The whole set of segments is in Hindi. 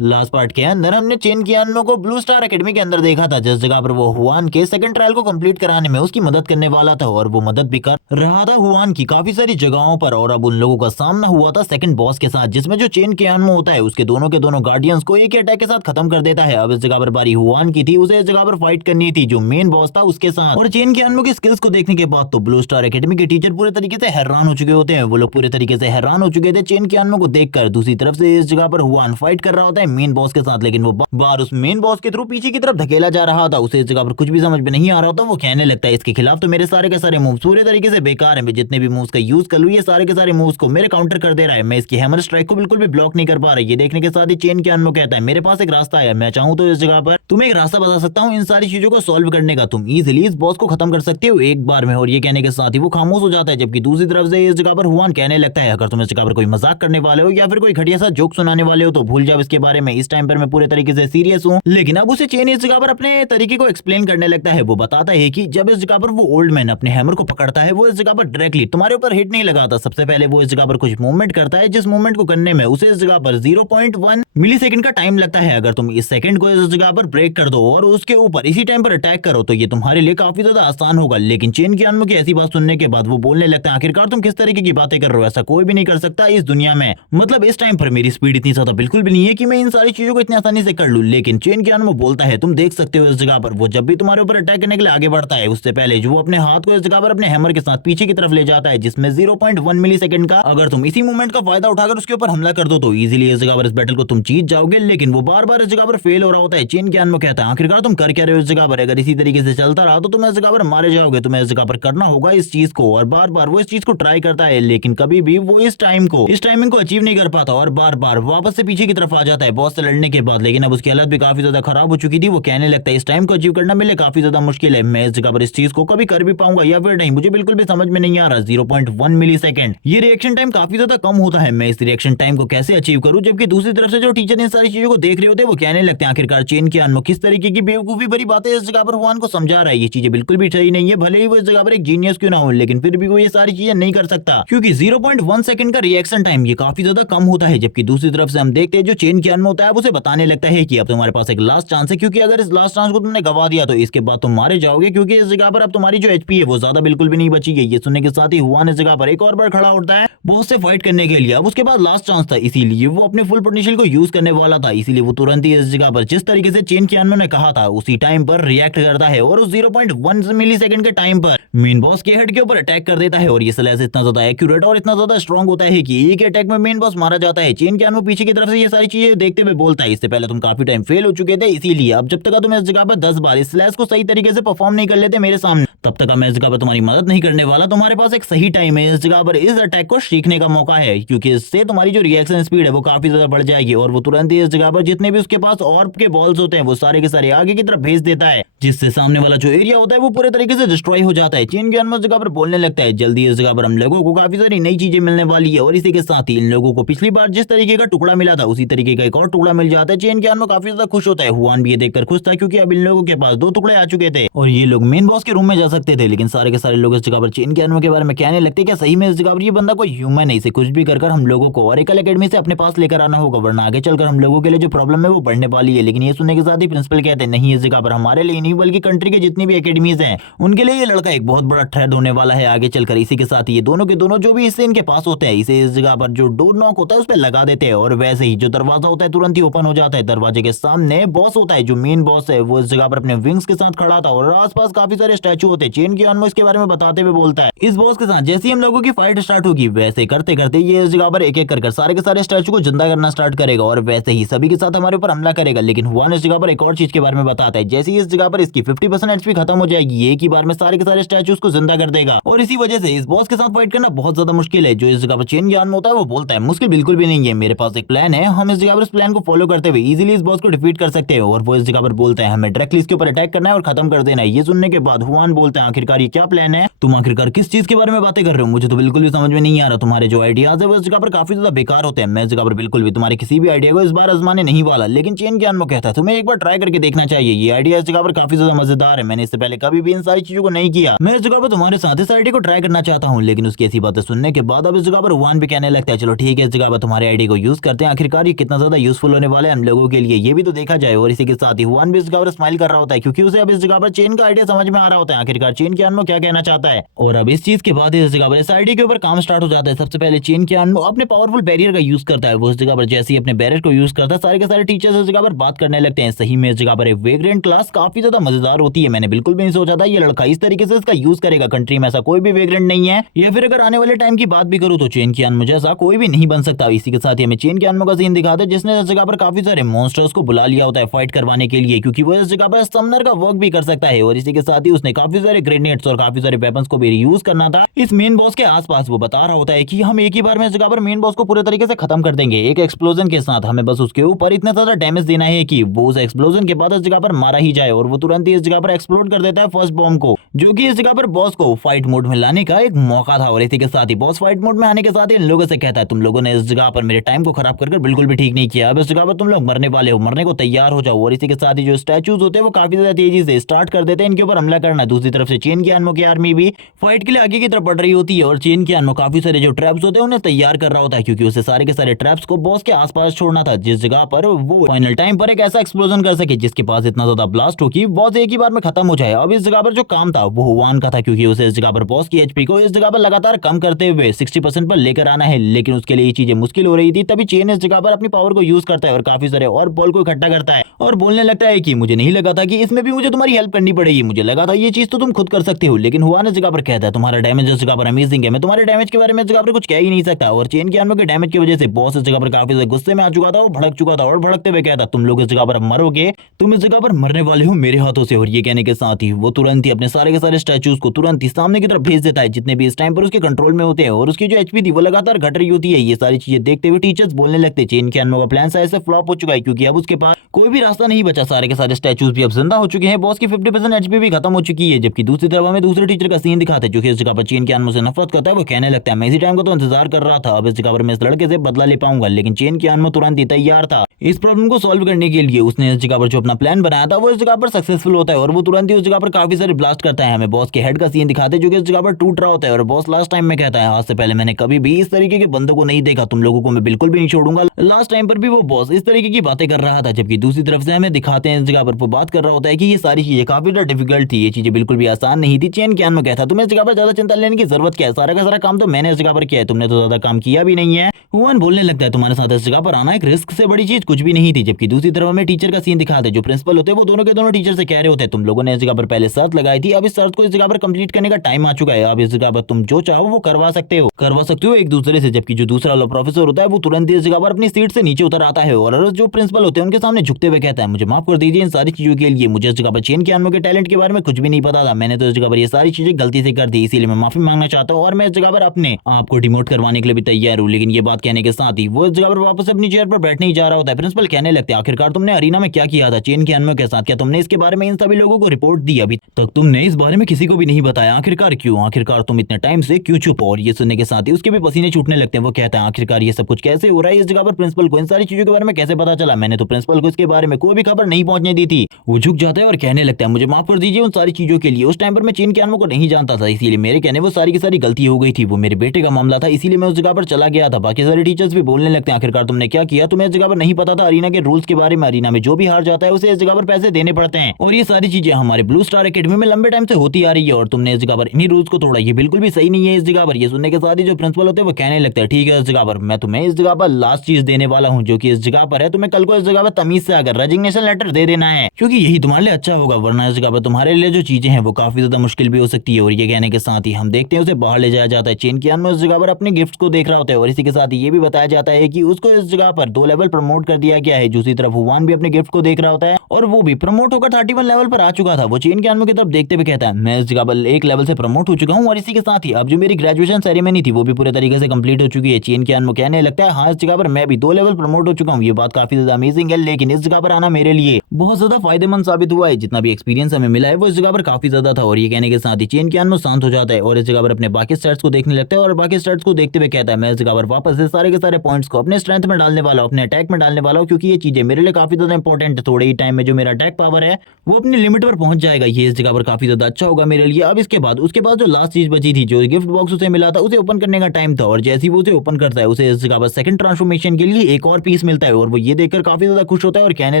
लास्ट पार्ट के अंदर हमने चेन कियानो को ब्लू स्टार एकेडमी के अंदर देखा था, जिस जगह पर वो हुआन के सेकंड ट्रायल को कंप्लीट कराने में उसकी मदद करने वाला था और वो मदद भी कर रहा था हुआन की काफी सारी जगहों पर। और अब उन लोगों का सामना हुआ था सेकंड बॉस के साथ, जिसमें जो चेन कियानो होता है उसके दोनों के दोनों गार्डियंस को एक ही अटैक के साथ खत्म कर देता है। अब इस जगह पर बारी हुआन की थी, उसे इस जगह पर फाइट करनी थी जो मेन बॉस था उसके साथ। और चेन कियानो की स्किल्स को देखने के बाद तो ब्लू स्टार एकेडमी के टीचर पूरे तरीके से हैरान हो चुके होते हैं। वो लोग पूरे तरीके से हैरान हो चुके थे चेन कियानो को देखकर। दूसरी तरफ से इस जगह पर हुआन फाइट कर रहा होता है मेन बॉस के साथ, लेकिन वो बार उस मेन बॉस के थ्रू पीछे की तरफ धकेला जा रहा था। उसे इस जगह पर कुछ भी समझ में नहीं आ रहा था। वो कहने लगता है इसके खिलाफ तो मेरे सारे के सारे मूव्स पूरे तरीके से बेकार हैं। मैं जितने भी मूव्स का यूज कर लूं ये सारे के सारे मूव्स को मेरे काउंटर कर दे रहा है। मैं इसकी हैमर स्ट्राइक को बिल्कुल भी ब्लॉक नहीं कर पा रहा। ये देखने के साथ ही चेन कियानो कहता है मेरे पास एक रास्ता है, मैं चाहूं तो इस जगह पर तुम्हें एक रास्ता बता सकता हूं इन सारी चीजों को सॉल्व करने का। तुम इजीली इस बॉस को खत्म कर सकते हो एक बार में। और ये कहने के साथ ही वो खामोश हो जाता है। जबकि दूसरी तरफ से इस जगह पर हुआन कहने लगता है अगर तुम इस जगह पर कोई मजाक करने वाले हो या फिर कोई घटिया सा जोक सुनाने वाले हो तो भूल जाओ इसके बारे में। इस टाइम पर मैं पूरे तरीके से सीरियस हूं। लेकिन अब उसे चेन इस जगह पर अपने तरीके को एक्सप्लेन करने लगता है। वो बताता है कि जब इस जगह पर वो ओल्ड मैन अपने हैमर को पकड़ता है वो इस जगह पर डायरेक्टली तुम्हारे ऊपर हिट नहीं लगाता। सबसे पहले वो इस जगह पर कुछ मूवमेंट करता है, जिस मूवमेंट को करने में उसे इस जगह पर 0.1 मिली सेकंड का टाइम लगता है। अगर तुम इस सेकंड को इस जगह पर ब्रेक कर दो और उसके ऊपर इसी टाइम पर अटैक करो तो ये तुम्हारे लिए काफी ज्यादा आसान होगा। लेकिन चेन कियानो की ऐसी बात सुनने के बाद वो बोलने लगता है आखिरकार तुम किस तरीके की बातें कर रहे हो, ऐसा कोई भी नहीं कर सकता इस दुनिया में। मतलब इस टाइम पर मेरी स्पीड इतनी ज्यादा बिल्कुल भी नहीं है कि मैं इन सारी चीजों को इतनी आसानी से कर लूं। लेकिन चेन कियानो बोलता है तुम देख सकते हो इस जगह पर वो जब भी तुम्हारे ऊपर अटैक करने के लिए आगे बढ़ता है उससे पहले जो वो अपने हाथ को इस जगह पर अपने हैमर के साथ पीछे की तरफ ले जाता है, जिसमें 0.1 मिली सेकंड का अगर तुम इसी मूवमेंट का फायदा उठाकर उसके ऊपर हमला कर दो तो इजीली इस जगह पर इस बैटल को तुम जीत जाओगे। लेकिन वो बार बार इस जगह पर फेल हो रहा होता है। चेन कियानो कहता है आखिरकार तुम कर क्या रहे हो इस जगह पर, अगर इसी तरीके से चलता रहा तो तुम इस जगह पर मारे जाओगे। तुम्हें इस जगह पर करना होगा इस चीज को। और बार बार वो इस चीज को ट्राई करता है लेकिन कभी भी वो इस टाइमिंग को अचीव नहीं कर पाता और बार बार वापस से पीछे की तरफ आ जाता है बॉस से लड़ने के बाद। लेकिन अब उसकी हालत भी काफी ज्यादा खराब हो चुकी थी। वो कहने लगता है इस टाइम को अचीव करना मेरे लिए काफी ज्यादा मुश्किल है, मैं इस जगह पर इस चीज को कभी कर भी पाऊंगा या फिर नहीं, मुझे बिल्कुल भी समझ में नहीं आ रहा। 0.1 मिली सेकंड ये रिएक्शन टाइम काफी ज्यादा कम होता है, मैं इस रिएक्शन टाइम को कैसे अचीव करूं। जबकि दूसरी तरफ से जो टीचर इन सारी चीजों को देख रहे होते हैं वो कहने लगते हैं आखिरकार चेन कियानो किस तरीके की बेवकूफी भरी बातें इस जगह पर हुआन को समझा रहा है। ये चीजें बिल्कुल भी सही नहीं है, भले ही वो इस जगह पर एक जीनियस क्यों ना हो लेकिन फिर भी वो ये सारी चीजें नहीं कर सकता क्योंकि 0.1 सेकंड का रिएक्शन टाइम ये काफी ज्यादा कम होता है। जबकि दूसरी तरफ से हम देखते हैं जो चेन कियानो होता है उसे बताने लगता है कि अब तुम्हारे पास एक लास्ट चांस है, क्योंकि अगर इस लास्ट चांस को तुमने गवा दिया तो इसके बाद तुम मारे जाओगे, क्योंकि इस जगह पर अब तुम्हारी जो एचपी है वो ज्यादा बिल्कुल भी नहीं बची है। ये सुनने के साथ ही हुआन इस जगह पर एक और बार खड़ा होता है बॉस से फाइट करने के लिए। अब उसके बाद लास्ट चांस था इसीलिए वो अपने फुल पोटेंशियल को यूज करने वाला था। इसीलिए वो तुरंत ही इस जगह पर जिस तरीके से चेन कियानो ने कहा था उसी टाइम पर रिएक्ट करता है और उस 0.1 मिली सेकंड के टाइम पर मेन बॉस के हेड के ऊपर अटैक कर देता है। और ये स्लैश इतना ज्यादा एक्यूरेट और इतना ज्यादा स्ट्रॉन्ग होता है कि एक अटैक में मेन बॉस मारा जाता है। चेन कियानो पीछे की तरफ से ये सारी चीजें देखते हुए बोलता है इससे पहले तुम काफी टाइम फेल हो चुके थे, इसीलिए अब जब तक तुम इस जगह पर 10 बार इस स्लैश को सही तरीके से परफॉर्म नहीं कर लेते मेरे सामने तब तक मैं इस जगह पर तुम्हारी मदद नहीं करने वाला। तुम्हारे पास एक सही टाइम है इस जगह पर इस अटैक को सीखने का मौका है, क्योंकि इससे तुम्हारी जो रिएक्शन स्पीड है वो काफी ज्यादा बढ़ जाएगी। और वो तुरंत ही इस जगह पर जितने भी उसके पास ऑर्ब के बॉल्स होते हैं वो सारे के सारे आगे की तरफ भेज देता है, जिससे सामने वाला जो एरिया होता है वो पूरे तरीके से डिस्ट्रॉय हो जाता है। चेन कियानो इस जगह पर बोलने लगता है जल्दी इस जगह पर हम लोगों को काफी सारी नई चीजें मिलने वाली है। और इसी के साथ ही इन लोगों को पिछली बार जिस तरीके का टुकड़ा मिला था उसी तरीके का एक और टुकड़ा मिल जाता है। चेन कियानो काफी ज्यादा खुश होता है। हुआन भी ये देखकर खुश था क्योंकि अब इन लोगों के पास 2 टुकड़े आ चुके थे और ये लोग मेन बॉस के रूम में जा सकते थे। लेकिन सारे के सारे लोग इस जगह पर चेन कियानो के बारे में कहने लगते क्या सही में इस जगह पर ये बंदा कोई ह्यूमन है, इसे कुछ भी कर हम लोगों को ऑरेकल एकेडमी से अपने पास लेकर आना होगा, वरना आगे चलकर हम लोगों के लिए जो प्रॉब्लम है वो बढ़ने वाली है। लेकिन ये सुनने के साथ ही प्रिंसिपल कहते हैं नहीं इस जगह पर हमारे लिए नहीं बल्कि कंट्री के जितनी भी एकेडमीज हैं उनके लिए ये लड़का एक बहुत बड़ा थ्रेट होने वाला है आगे चलकर। इसी के साथ ये दोनों के दोनों जो भी हिस्से इनके पास होते हैं इसे इस जगह पर जो डोर नॉक होता है उस पर लगा देते हैं और वैसे ही जो दरवाजा होता है तुरंत ही ओपन हो जाता है। दरवाजे के सामने बॉस होता है, जो मेन बॉस है वो इस जगह पर अपने विंग्स के साथ खड़ा था और आसपास काफी सारे स्टैचू होते हैं। चेन कियानो इसके बारे में बताते हुए बोलता है इस बॉस के साथ जैसे ही हम लोगों की फाइट स्टार्ट होगी वैसे करते करते ये इस जगह पर एक एक कर सारे के सारे स्टैचू को जिंदा करना स्टार्ट करेगा और वैसे ही सभी के साथ हमारे ऊपर हमला करेगा। लेकिन हुआन इस जगह पर एक और चीज के बारे में बताता है जैसे ही इस जगह पर इसकी 50% एचपी खत्म हो जाएगी एक ही बार में सारे के सारे स्टैचूज को जिंदा कर देगा और इसी वजह से इस बॉस के साथ फाइट करना बहुत ज्यादा मुश्किल है। जो इस जगह पर चेन कियानो होता है वो बोलता है मुश्किल बिल्कुल भी नहीं है, मेरे पास एक प्लान है, हम इस जगह पर इस प्लान को फॉलो करते हुए इजीली इस बॉस को डिफीट कर सकते हैं। और वो इस जगह पर बोलता है हमें डायरेक्टली इसके ऊपर अटैक करना है और खत्म कर देना है। ये सुनने के बाद हुआन बोलता है आखिरकार ये क्या प्लान है, तुम आखिरकार किस चीज के बारे में बातें कर रहे हो, मुझे तो बिल्कुल भी समझ में नहीं आ रहा। तुम्हारे जो आइडियाज है वो इस जगह पर काफी ज्यादा बेकार होते हैं, मैं इस जगह पर बिल्कुल भी तुम्हारे किसी भी आइडिया को इस बार आजमाने नहीं वाला, लेकिन चेन ज्ञान कहता है तुम्हें एक बार ट्राई करके देखना चाहिए। ये आइडिया इस जगह पर काफी ज्यादा मजेदार है, मैंने इससे पहले कभी भी इन सारी चीजों को नहीं किया। मैं इस जगह पर तुम्हारे साथ इस आइडिया को ट्राई करना चाहता हूँ। लेकिन उसकी ऐसी बातें सुनने के बाद अब इस जगह पर हुआन भी कहने लगता है चलो ठीक है, इस जगह पर तुम्हारे आइडिया को यूज करते हैं, आखिरकार ये कितना ज्यादा यूजफुल होने वाला है हम लोगों के लिए ये भी तो देखा जाए। और इसी के साथ ही हुआन भी इस जगह पर स्माइल कर रहा होता है, क्योंकि उसे अब इस जगह पर चेन का आइडिया समझ में आ रहा होता है आखिरकार चेन ज्ञान क्या कहना चाहता है। और अब इस चीज के बाद इस जगह पर इस आइडिया के ऊपर काम स्टार्ट हो जाता है। सबसे पहले चेन ज्ञान अपने पावरफुल बैरियर का यूज करता है। वो इस जगह पर जैसे ही अपने बैरियर को यूज करता है, सारे के सारे टीचर्स इस जगह पर बात करने लगते हैं। सही में इस जगह पर एक वेग्रेंट क्लास काफी ज्यादा मजेदार होती है, मैंने बिल्कुल भी नहीं सोचा था ये लड़का इस तरीके से इसका यूज करेगा। कंट्री में ऐसा कोई भी वेग्रेंट नहीं है, या फिर अगर आने वाले टाइम की बात भी करूं तो चेन ज्ञान जैसा कोई भी नहीं बन सकता। इसी के साथ ही हमें चेन ज्ञान का सीन दिखाते हैं, जिसने इस जगह पर काफी सारे मॉन्स्टर्स को बुला लिया होता है फाइट करवाने के लिए, क्योंकि वो इस जगह पर समनर का वर्क भी कर सकता है। और इसी के साथ ही उसने काफी सारे ग्रेनेड्स और काफी सारे वेपन्स को भी यूज करना था इस मेन बॉस के आसपास। वो बता रहा होता है कि हम एक ही बार में इस जगह पर मेन बॉस को पूरे तरीके से खत्म कर देंगे एक एक्सप्लोजन के साथ। हमें बस उसके ऊपर इतना ज्यादा डैमेज देना है कि वो उस एक्सप्लोजन के बाद इस जगह पर मारा ही जाए। और वो तुरंत ही इस जगह पर एक्सप्लोड कर देता है फर्स्ट बॉम्ब को, जो कि इस जगह पर बॉस को फाइट मोड में लाने का एक मौका था। और इसी के साथ ही बॉस फाइट मोड में आने के साथ ही इन लोगों से कहता है तुम लोगों ने इस जगह पर मेरे टाइम को खराब कर बिल्कुल भी ठीक नहीं किया, अब इस जगह पर तुम लोग मरने वाले हो, मरने को तैयार हो जाओ। और इसी के साथ ही जो स्टैचूज होते हैं वो काफी ज्यादा तेजी से स्टार्ट कर देते हैं इनके ऊपर हमला करना। दूसरी तरफ से चेन ज्ञान की आर्मी भी फाइट के लिए आगे की तरफ बढ़ रही होती है, और चेन ज्ञान काफी सारे जो ट्रैप्स होते हैं उन्हें तैयार कर रहा होता है, क्योंकि उसे सारे के सारे ट्रैप्स को बॉस के आसपास छोड़ना था, जिस जगह पर वो फाइनल टाइम पर एक ऐसा एक्सप्लोजन कर सके जिसके पास इतना ज्यादा ब्लास्ट हो कि बॉस एक ही बार में खत्म हो जाए। अब इस जगह पर जो काम था वो हुआन का था, क्योंकि उसे इस जगह पर बॉस की एचपी को इस जगह पर लगातार कम करते हुए 60% पर लेकर आना है। लेकिन उसके लिए ये चीजें मुश्किल हो रही थी, तभी चेन इस जगह पर अपनी पावर को यूज करता है और काफी सारे और बॉल को इकट्ठा करता है और बोलने लगता है कि मुझे नहीं लगा था कि इसमें भी मुझे तुम्हारी हेल्प करनी पड़ेगी, मुझे लगा था ये चीज तो तुम खुद कर सकते हो। लेकिन हुआन इस जगह पर कहता है तुम्हारा डैमेज इस जगह पर अमेजिंग है, मैं तुम्हारे डैमेज के बारे में इस जगह पर कुछ कह ही नहीं सकता। और चेन ज्ञान के डैमेज की वजह से बॉस इस जगह पर काफी ज्यादा गुस्से में आ चुका था, वो भड़क चुका था और भड़कते हुए कहता तुम लोग इस जगह पर मरोगे, तुम इस जगह पर मरने वाले हो मेरे हाथों से। और ये कहने के साथ ही वो तुरंत ही अपने सारे के सारे स्टैचूज को तुरंत ही सामने की तरफ भेज देता है, जितने भी इस टाइम पर उसके कंट्रोल में होते हैं। और उसकी जो एचपी थी वो लगातार घट रही होती है। ये सारी चीजें देखते हुए टीचर्स बोलने लगते हैं चेन ज्ञान का प्लान ऐसे फ्लॉप हो चुका है, क्योंकि अब उसके पास कोई भी रास्ता नहीं बचा, सारे के सारे स्टैचूज भी अब जिंदा हो चुके हैं, बॉस की 50% एचपी भी खत्म हो चुकी है। जबकि दूसरी तरफ हमें दूसरे टीचर का सीन दिखाते हैं जो कि इस जगह पर चेन ज्ञान से नफरत करता है। वो कहने लगता है मैं इसी टाइम को तो इंतजार कर रहा था, अब इस जगह पर मैं इस लड़के से बदला ले पाऊंगा। लेकिन चेन ज्ञान तुरंत ही तैयार था इस प्रॉब्लम को सॉल्व करने के लिए। उसने इस जगह पर जो अपना प्लान बनाया था वो इस जगह पर सक्सेसफुल होता है और वो तुरंत ही उस जगह पर काफी सारे ब्लास्ट करता है। हमें बॉस के हेड का सीन दिखाते हैं जो कि इस जगह पर टूट रहा होता है। और बॉस लास्ट टाइम में कहता है आज से पहले मैंने कभी भी इस तरीके के बंदों को नहीं देखा, तुम लोगों को मैं बिल्कुल भी नहीं छोड़ूंगा। लास्ट टाइम पर भी वो बॉस इस तरीके की बातें कर रहा था। जबकि दूसरी तरफ से हमें दिखाते हैं इस जगह पर वो बात कर रहा होता है कि ये सारी चीजें काफी ज्यादा डिफिकल्ट थी, ये चीजें बिल्कुल भी आसान नहीं थी। चेन ज्ञान में कहता तुम्हें इस जगह पर ज्यादा चिंता लेने की जरूरत क्या है, सारा का सारा काम तो मैंने इस जगह पर किया है, तुमने तो ज्यादा काम किया भी नहीं है। हुआन बोलने लगता है तुम्हारे साथ इस जगह पर आना एक रिस्क से बड़ी चीज कुछ भी नहीं थी। जबकि दूसरी तरफ हमें टीचर का सीन दिखाते हैं, जो प्रिंसिपल होते हैं वो दोनों के दोनों टीचर से कह रहे होते हैं तुम लोगों ने इस जगह पर पहले शर्त लगाई थी, अब इस शर्त को इस जगह पर कंप्लीट करने का टाइम आ चुका है, अब इस जगह पर तुम जो चाहो वो करवा सकते हो एक दूसरे से। जबकि जो दूसरा वाला प्रोफेसर होता है वो तुरंत इस जगह पर अपनी सीट से नीचे उतर आता है और जो प्रिंसिपल होते हैं उनके सामने झुकते हुए कहता है मुझे माफ कर दीजिए इन सारी चीजों के लिए, मुझे इस जगह पर चेन ज्ञान के टैलेंट के बारे में कुछ भी नहीं पता था, मैंने तो इस जगह पर ये सारी चीजें गलती से कर दी, इसीलिए मैं माफी मांगना चाहता हूँ और मैं इस जगह पर अपने आपको डिमोट करवाने के लिए भी तैयार हूँ। लेकिन ये बात कहने के साथ ही वो इस जगह पर वापस अपनी चेयर पर बैठने ही जा रहा होता है। प्रिंसिपल कहने लगते हैं आखिरकार तुमने अरीना में क्या किया था चेन ज्ञान के साथ, क्या तुमने इसके बारे में इन सभी लोगों को रिपोर्ट दी, अभी तक तुमने इस बारे में किसी को भी नहीं बताया, आखिरकार क्यों, आखिरकार तुम इतने टाइम से क्यों चुप हो। और ये सुनने के साथ ही उसके भी पसीने छूटने लगते हैं। वो कहता है आखिरकार ये सब कुछ कैसे हो रहा है, इस जगह पर प्रिंसिपल को इन सारी चीजों के बारे में कैसे पता चला, मैंने तो प्रिंसिपल को इसके बारे में कोई भी खबर नहीं पहुंचने दी थी। वो झुक जाता है और कहने लगता है मुझे माफ कर दीजिए उन सारी चीजों के लिए, उस टाइम पर मैं चेन ज्ञान को नहीं जानता था, इसीलिए मेरे कहने वो सारी की सारी गलती हो गई थी, वो मेरे बेटे का मामला था, इसीलिए मैं उस जगह पर चला गया था। बाकी सारे टीचर्स भी बोलने लगते हैं आखिरकार तुमने क्या किया, तुम्हें इस जगह पर नहीं पता था अरीना के रूल्स के बारे में, अरीना में जो भी हार जाता है उसे इस जगह पर पैसे देने पड़ते हैं और ये सारी चीजें हमारे ब्लू स्टार एकेडमी में लंबे टाइम से होती आ रही है और तुमने इस जगह पर इन्हीं रूल्स को तोड़ा, ये बिल्कुल भी सही नहीं है इस जगह पर। ये सुनने के साथ ही जो प्रिंसिपल होते हैं वो कहने लगता है ठीक है इस जगह पर मैं तुम्हें इस जगह पर लास्ट चीज देने वाला हूँ जो कि इस जगह पर है, तुम्हें कल को इस जगह पर तमीज से आकर रेजिग्नेशन लेटर दे देना है, क्योंकि यही तुम्हारे लिए अच्छा होगा, वरना इस जगह पर तुम्हारे लिए जो चीजें हैं वो काफी ज्यादा मुश्किल भी हो सकती है। और ये कहने के साथ ही हम देखते हैं उसे बाहर ले जाया जाता है। चेन ज्ञान में उस जगह पर अपने गिफ्ट को देख रहा होता है और इसी के साथ ही ये भी बताया जाता है कि उसको इस जगह पर 2 लेवल प्रमोट कर दिया गया है। दूसरी तरफ हुआन भी अपने गिफ्ट को देख रहा होता है और वो भी प्रमोट होकर 31 लेवल पर आ चुका था। वो चेन ज्ञान की तरफ देखते हुए कहता है मैं इस जगह पर 1 लेवल से प्रमोट हो चुका हूँ और इसी के साथ ही अब जो मेरी ग्रेजुएशन सेरेमनी थी वो भी पूरे तरीके से कंप्लीट हो चुकी है। चेन ज्ञान कहने लगता है हाँ इस जगह पर मैं भी 2 लेवल प्रमोट हो चुका हूँ, ये बात काफी ज्यादा अमेजिंग है, लेकिन इस जगह पर आना मेरे लिए बहुत ज्यादा फायदेमंद साबित हुआ है, जितना भी एक्सपीरियंस हमें मिला है वो इस जगह पर काफी ज्यादा था। और ये कहने के साथ ही चेन ज्ञान शांत हो जाता है और इस जगह पर अपने बाकी स्टैट्स को देखने लगता है और बाकी स्टैट्स को देखते हुए कहता है मैं इस जगह पर वापस से सारे के सारे पॉइंट्स को अपने स्ट्रेंथ में डालने वाला हूँ, अपने अटैक में डालने वाला हूँ, क्योंकि ये चीजें मेरे लिए काफी ज्यादा इंपॉर्टेंट है। थोड़े ही टाइम में जो मेरा अटैक पावर है वो अपनी लिमिट पर पहुंच जाएगा। ये इस जगह पर काफी ज्यादा अच्छा होगा मेरे लिए। अब उसके बाद जो लास्ट चीज बची थी, जो गिफ्ट बॉक्स उसे मिला था, उसे ओपन करने का टाइम था। और जैसे ही वो उसे ओपन करता है, उसे इस जगह पर सेकंड ट्रांसफॉर्मेशन के लिए एक और पीस मिलता है। और वो ये देखकर काफी ज्यादा खुश होता है और कहने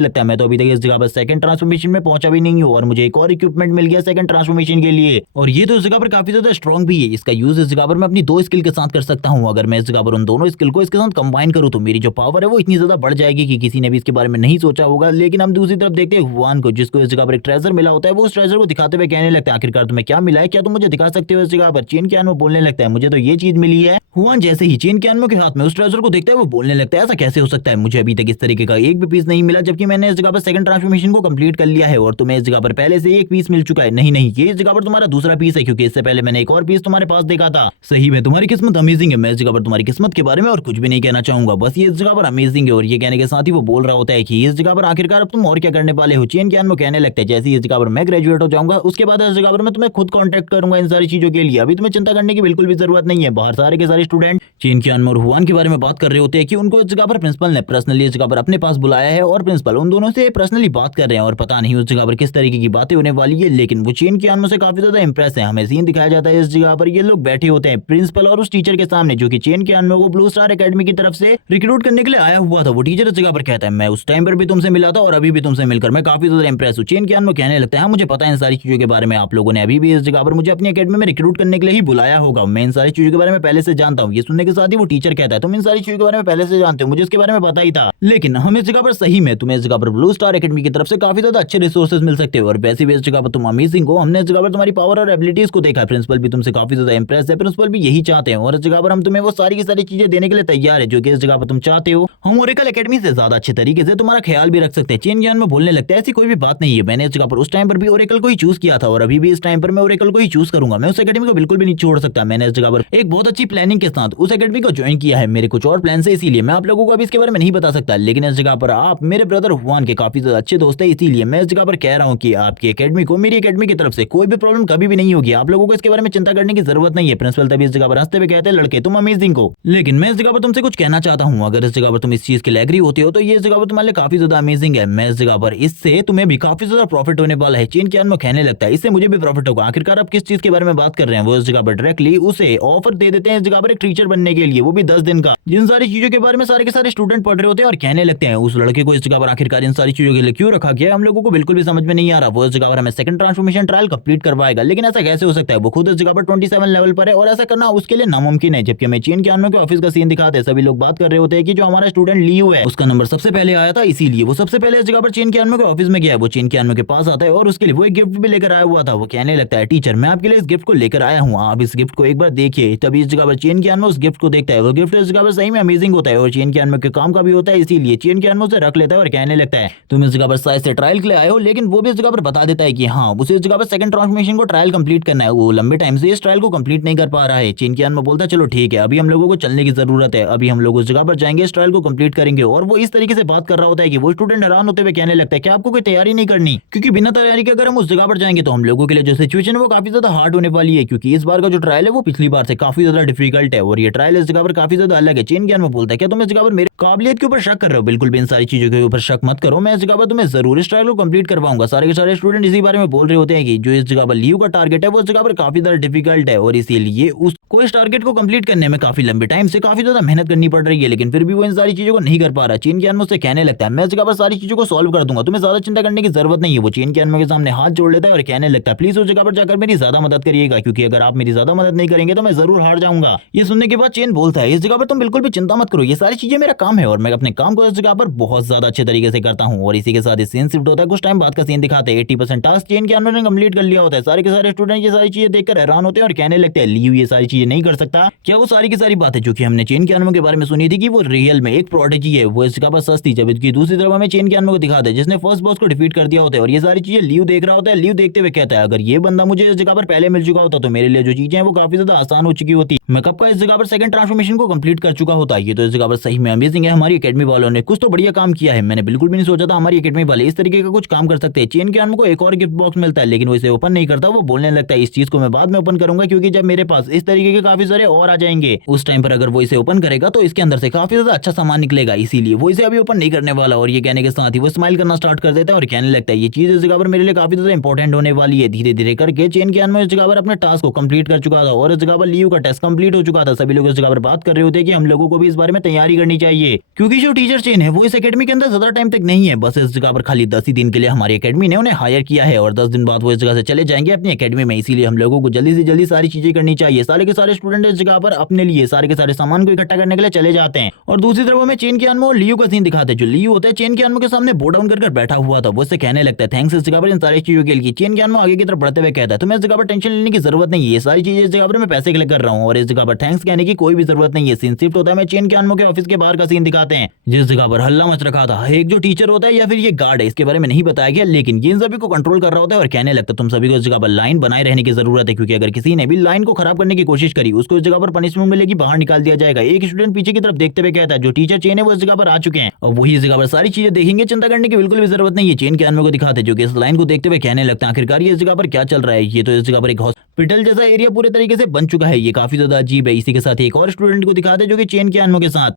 लगता है, मैं तो अभी तक इस जगह पर सेकंड ट्रांसफॉर्मेशन में पहुंचा भी नहीं हूँ और मुझे एक और इक्विपमेंट मिल गया सेकंड ट्रांसफॉर्मेशन के लिए। और ये तो इस जगह पर काफी ज्यादा स्ट्रॉन्ग भी है। इसका यूज इस जगह पर मैं अपनी 2 स्किल के साथ कर सकता हूँ। अगर मैं इस जगह पर उन दोनों स्किल को इसके साथ कंबाइन करूँ तो मेरी जो पावर है वो इतनी ज्यादा बढ़ जाएगी कि किसी ने भी इसके बारे में नहीं सोचा होगा। लेकिन हम दूसरी तरफ देखते हैं हुआन को, जिसको इस जगह पर एक ट्रेजर मिला होता है। वो उस ट्रेजर को दिखाते हुए कहने लगता है, आखिरकार तुम्हें क्या मिला है, क्या तुम मुझे दिखा सकते हो इस जगह पर। चेन कियान वो बोलने लगता है, मुझे तो ये चीज मिली है। हुआन जैसे ही चेन कियान के हाथ में उस ट्रेजर को देखता है, वो बोलने लगता है, ऐसा कैसे हो सकता है, मुझे अभी तक इस तरीके का एक भी पीस नहीं मिला, जबकि मैंने इस जगह पर सेकंड ट्रांसफॉर्मेशन को कंप्लीट कर लिया है और तुम्हें इस जगह पर पहले से एक पीस मिल चुका है। नहीं नहीं, ये इस जगह पर तुम्हारा दूसरा पीस है, क्योंकि इससे पहले मैंने एक और पीस तुम्हारे पास देखा था। सही में तुम्हारी किस्मत अमेजिंग है। मैं इस जगह पर तुम्हारी किस्मत के बारे में और कुछ भी नहीं कहना चाहूंगा, बस ये इस जगह पर अमेजिंग है। और ये कहने के साथ ही वो बोल रहा होता है कि इस जगह पर आखिरकार अब तुम और क्या करने वाले हो। चेन कियान वो कहने लगता है, जैसे इस जगह पर मैं ग्रेजुएट हो जाऊंगा उसके बाद इस जगह पर मैं तुम्हें खुद कांटेक्ट करूंगा इन सारी चीजों के लिए। अभी तुम्हें चिंता करने की बिल्कुल भी जरूरत नहीं है। बाहर सारे के सारे स्टूडेंट चेन कियान और हुआन के बारे में बात कर रहे होते हैं कि उनको इस जगह पर प्रिंसिपल ने पर्सनली इस जगह पर अपने पास बुलाया है और प्रिंसिपल उन दोनों से पर्सनली बात कर रहे हैं। और पता नहीं उस जगह पर किस तरीके की बातें होने वाली है, लेकिन वो चेन कियान से काफी ज्यादा इंप्रेस है। हमें सीन दिखाया जाता है इस जगह पर ये लोग बैठे होते हैं प्रिंसिपल और उस टीचर के सामने, जो कि चेन कियान को ब्लू स्टार एकेडमी की तरफ से रिक्रूट करने के लिए आया हुआ था। वो टीचर इस जगह पर कहता है, मैं उस टाइम पर भी तुमसे मिला था और अभी भी तुमसे मिलकर मैं काफी ज्यादा इंप्रेस हूँ। चेन कियान कहने लगता है, हाँ मुझे पता है इन सारी चीजों के बारे में, आप लोगों ने अभी भी इस जगह पर मुझे अपनी एकेडमी में रिक्रूट करने के लिए ही बुलाया होगा। मैं इन सारी चीजों के बारे में पहले से जानता हूँ। ये सुनने के साथ ही वो टीचर कहता है, तुम इन सारी चीजों के बारे में पहले से जानते हो, मुझे इसके बारे में पता ही था। लेकिन हम इस जगह पर सही में तुम्हें इस जगह पर ब्लू स्टार एकेडमी की तरफ से काफी ज्यादा अच्छे रिसोर्सेज मिल सकते हो और वैसे भी इस जगह पर तुम अमेजिंग हो। हमने इस जगह पर तुम्हारी पावर और एबिलिटीज को देखा है। प्रिंसिपल भी तुमसे काफी ज्यादा इंप्रेस है, प्रिंसिपल भी यही चाहते हैं और इस जगह पर हम तुम्हें वो सारी की सारी चीजें देने के लिए तैयार है जो कि इस जगह पर तुम चाहते हो। हम ओरेकल एकेडमी से ज्यादा अच्छे तरीके से तुम्हारा ख्याल भी रख सकते हैं। चेन ज्ञान में बोलने लगता है, ऐसी कोई भी बात नहीं है। मैंने इस जगह पर उस टाइम पर भी ओरेकल को ही चूज किया था और अभी भी इस टाइम पर मैं ओरेकल को ही चूज करूंगा। मैं उस एकेडमी को बिल्कुल भी नहीं छोड़ सकता। मैंने इस जगह पर एक बहुत अच्छी प्लानिंग के साथ उस एकेडमी को ज्वाइन किया है। मेरे कुछ और प्लान है, इसीलिए मैं आप लोगों को अभी इसके बारे में नहीं बता सकता। लेकिन इस जगह पर आप मेरे ब्रदर हुआन के काफी ज्यादा अच्छे दोस्त है, इसीलिए मैं इस जगह पर कह रहा हूँ कि आपकी एकेडमी को मेरी एकेडमी की तरफ से कोई भी प्रॉब्लम कभी भी नहीं होगी। आप लोगों को इसके बारे में चिंता करने की जरूरत नहीं है। प्रिंसिपल तभी इस जगह पर हंसते हुए कहते हैं, लड़के तुम अमेजिंग हो। लेकिन मैं इस जगह पर तुमसे कुछ कहना चाहता हूँ, अगर इस जगह पर तुम इस चीज के लिए एग्री होते हो तो ये इस जगह पर तुम्हारे लिए काफी ज्यादा अमेजिंग है। मैं इस जगह पर इससे तुम्हें भी काफी ज्यादा प्रॉफिट होने वाला है। चेन कियान में कहने लगता है, इससे मुझे भी प्रॉफिट होगा। आखिरकार आप किस चीज के बारे में बात कर रहे हैं। वो इस जगह पर डायरेक्टली उसे ऑफर दे देते हैं इस जगह पर एक टीचर बनने के लिए, वो भी 10 दिन का। जिन सारी चीजों के बारे में सारे के सारे स्टूडेंट पढ़ रहे होते हैं और कहने लगते हैं, उस लड़के को इस जगह पर आखिरकार इन सारी चीजों के लिए क्यों रखा गया हम लोगों को बिल्कुल भी समझ में नहीं आ रहा। वो इस जगह पर हमें सेकंड ट्रांसफॉर्मेशन ट्रायल कंप्लीट करवाएगा, लेकिन ऐसा कैसे हो सकता है। वो खुद इस जगह पर 27 लेवल पर है और ऐसा करना उसके लिए नामुमकिन है। जबकि हमें चेन कियान के ऑफिस का सीन दिखाते हैं, सभी लोग बात कर रहे होते हैं कि जो हमारा स्टूडेंट लियू है उसका नंबर सबसे पहले आया था, इसीलिए वो सबसे पहले इस जगह पर चेन कियान के ऑफिस में गया है। वो चेन कियान के पास आता है और उसके लिए वो एक गिफ्ट भी लेकर आया हुआ था। वो कहने लगता है, टीचर मैं आपके लिए इस गिफ्ट को लेकर आया हूँ, आप इस गिफ्ट को एक बार देखिए। तभी इस जगह पर चेन कियान उस गिफ्ट को देखता है। वो गिफ्ट इस जगह पर सही में अमेजिंग होता है और चेन कियान के काम का भी होता है, इसीलिए चेन कियान उसे रख लेता है और कहने लगता है, तुम इस जगह पर शायद से ट्रायल के लिए आए हो। लेकिन वो भी इस जगह पर बता देता है कि हाँ उसे इस जगह पर सेकंड ट्रांसफॉर्मेशन को ट्रायल कंप्लीट करना है। वो लंबे टाइम से इस ट्रायल को कंप्लीट नहीं कर पा रहा है। चेन कियान बोलता है, चलो ठीक है, अभी हम लोगों को चलने की जरूरत है, अभी हम लोग उस जगह पर जाएंगे, इस ट्रायल को कंप्लीट करेंगे। और वो इस तरीके से बात कर रहा होता है कि वो स्टूडेंट हैरान होते हुए कहने लगता है कि आपको कोई तैयारी नहीं करनी, क्योंकि बिना तैयारी के अगर हम उस जगह पर जाएंगे तो हम लोगों के लिए जो सिचुएशन है वो काफी ज्यादा हार्ड होने वाली है, क्योंकि इस बार का जो ट्रायल है वो पिछली बार से काफी ज्यादा डिफिकल्ट है और ये ट्रायल इस जगह पर काफी ज्यादा अलग है। चेन कियान वो बोलता है, क्या तुम इस जगह पर मेरी काबिलियत के ऊपर शक कर रहे हो। बिल्कुल भी इन सारी चीजों के ऊपर शक मत करो, मैं इस जगह पर तुम्हें जरूर इस ट्रायल को कंप्लीट करवाऊंगा। सारे के सारे स्टूडेंट इसी बारे में बोल रहे होते हैं कि जो इस जगह पर लियू का टारगेट है वो इस जगह पर काफी ज्यादा डिफिकल्ट है और इसीलिए उसको इस टारगेट को कंप्लीट करने में काफी लंबे टाइम से काफी ज्यादा मेहनत करनी पड़ रही है, लेकिन फिर भी वो इन सारी चीजों को नहीं कर पा रहा। चेन कियान मुझसे कहने लगता है, मैं इस जगह पर सारी चीजों को सॉल्व कर दूंगा, तुम्हें ज्यादा चिंता करने की जरूरत नहीं है। वो चेन कियान के सामने हाथ जोड़ लेता है और कहने लगता है, प्लीज उस जगह पर जाकर मेरी ज्यादा मदद करिएगा, क्योंकि अगर आप मेरी ज्यादा मदद नहीं करेंगे तो मैं जरूर हार जाऊंगा। ये सुनने के बाद चेन बोलता है, इस जगह पर तुम बिल्कुल भी चिंता मत करो, ये सारी चीजें मेरा काम है और मैं अपने काम को इस जगह पर बहुत ज्यादा अच्छे तरीके से करता हूँ। और इसी के साथ सीन शिफ्ट होता है। कुछ टाइम बाद का सीन दिखाते हैं 80% टास्क चेन कियान ने कंप्लीट कर लिया होता है। सारे के सारे स्टूडेंट ये सारी चीजें देखकर हैरान होते हैं और कहने लगते हैं, लियू ये सारी चीजें नहीं कर सकता। क्या वो सारी की सारी बातें जो कि हमने चेन कियान के बारे में सुनी थी कि वो रियल में एक प्रोडिजी है, वो इस जगह पर सस्ती, जबकि दूसरी तरफ हमें चेन कियान को दिखाते हैं जिसने फर्स्ट बॉस को डिफीट कर दिया होता है। और ये सारी चीजें लियू देख रहा होता है। लियू देखते हुए कहता है, अगर ये बंदा मुझे इस जगह पर पहले मिल चुका होता तो मेरे लिए जो चीजें हैं वो काफी ज्यादा आसान हो चुकी होती, मैं कब का इस जगह पर सेकंड ट्रांसफॉर्मेशन को कंप्लीट कर चुका होता। ये तो इस जगह पर सही में अमेजिंग है। हमारी एकेडमी वालों ने कुछ तो बढ़िया काम किया है। मैंने बिल्कुल भी नहीं सोचा था हमारी एकेडमी वाले इस तरीके का कुछ काम कर सकते हैं। चेन कियान को एक और गिफ्ट बॉक्स मिलता है, लेकिन वो इसे ओपन नहीं करता। वो बोलने लगता है, इस चीज को मैं बाद में ओपन करूंगा, क्योंकि जब मेरे पास इस तरीके के काफी सारे और आ जाएंगे उस टाइम पर अगर वो इसे ओपन करेगा तो इसके अंदर से काफी ज्यादा अच्छा सामान निकलेगा, इसीलिए वो इसे अभी ओपन नहीं करने वाला। और ये कहने के साथ ही वो स्माइल करना स्टार्ट कर देता है और कहने लगता है ये चीज इस जगह पर मेरे लिए काफी ज्यादा इंपॉर्टेंट होने वाली है। धीरे धीरे करके चेन कियान में इस जगह पर अपने टास्क को कंप्लीट कर चुका था और इस जगह पर लियू का टेस्ट कंप्लीट हो चुका था। सभी लोग इस जगह पर बात कर रहे होते कि हम लोगों को भी इस बारे में तैयारी करनी चाहिए, क्योंकि जो टीचर चेन है वो इस एकेडमी के अंदर ज्यादा टाइम तक नहीं है। बस इस जगह पर खाली 10 ही दिन के लिए हमारी एकेडमी ने उन्हें हायर किया है और 10 दिन बाद वो इस जगह से चले जाएंगे अपनी एकेडमी में। इसीलिए हम लोगों को जल्दी से जल्दी सारी चीजें करनी चाहिए। सारे के सारे स्टूडेंट इस जगह पर अपने लिए सारे के सारे सामान को इकट्ठा करने के लिए चले जाते हैं। और दूसरी तरफ हमें चेन कियान और लियू का सीन दिखाते हैं। जो लियू होता है चेन कियान के सामने बो डाउन कर बैठा हुआ था, वो इससे कहने लगता है थैंक्स इस जगह पर इन सारी चीजों के लिए। चेन कियान आगे की तरफ बढ़ते हुए कहता है तुम्हें इस जगह पर टेंशन लेने की जरूरत नहीं है, ये सारी चीजें इस जगह पर मैं पैसे के लिए कर रहा हूँ और इस जगह पर थैंक्स कहने की कोई भी जरूरत नहीं है। सीन शिफ्ट होता है, मैं चेन कियान के ऑफिस के बाहर का सीन दिखाते हैं जिस जगह पर हल्ला मच रखा था। एक जो टीचर होता है या फिर ये गार्ड है इसके बारे में नहीं बताया गया, लेकिन ये इन सभी को कंट्रोल कर रहा होता है और कहने लगता है तुम सभी को इस जगह पर लाइन बनाए रहने की जरूरत है, क्योंकि अगर किसी ने भी लाइन को खराब करने की कोशिश करी उसको इस जगह पर पनिशमेंट मिलेगी, बाहर निकाल दिया जाएगा। एक स्टूडेंट पीछे की तरफ देखते हुए कहता है जो टीचर चेन है वो इस जगह पर आ चुके हैं और वही इस जगह पर सारी चीजें देखेंगे, चिंता करने की बिल्कुल भी जरूरत नहीं है। चेन कियान को दिखाते जो कि इस लाइन को देखते हुए कहने लगता है आखिरकार ये इस जगह पर क्या चल रहा है। ये तो इस जगह पर एक हॉस्पिटल जैसा एरिया पूरे तरीके से बन चुका है, ये काफी ज्यादा अजीब है। इसी के साथ एक और स्टूडेंट को दिखाते जो कि चेन कियान के साथ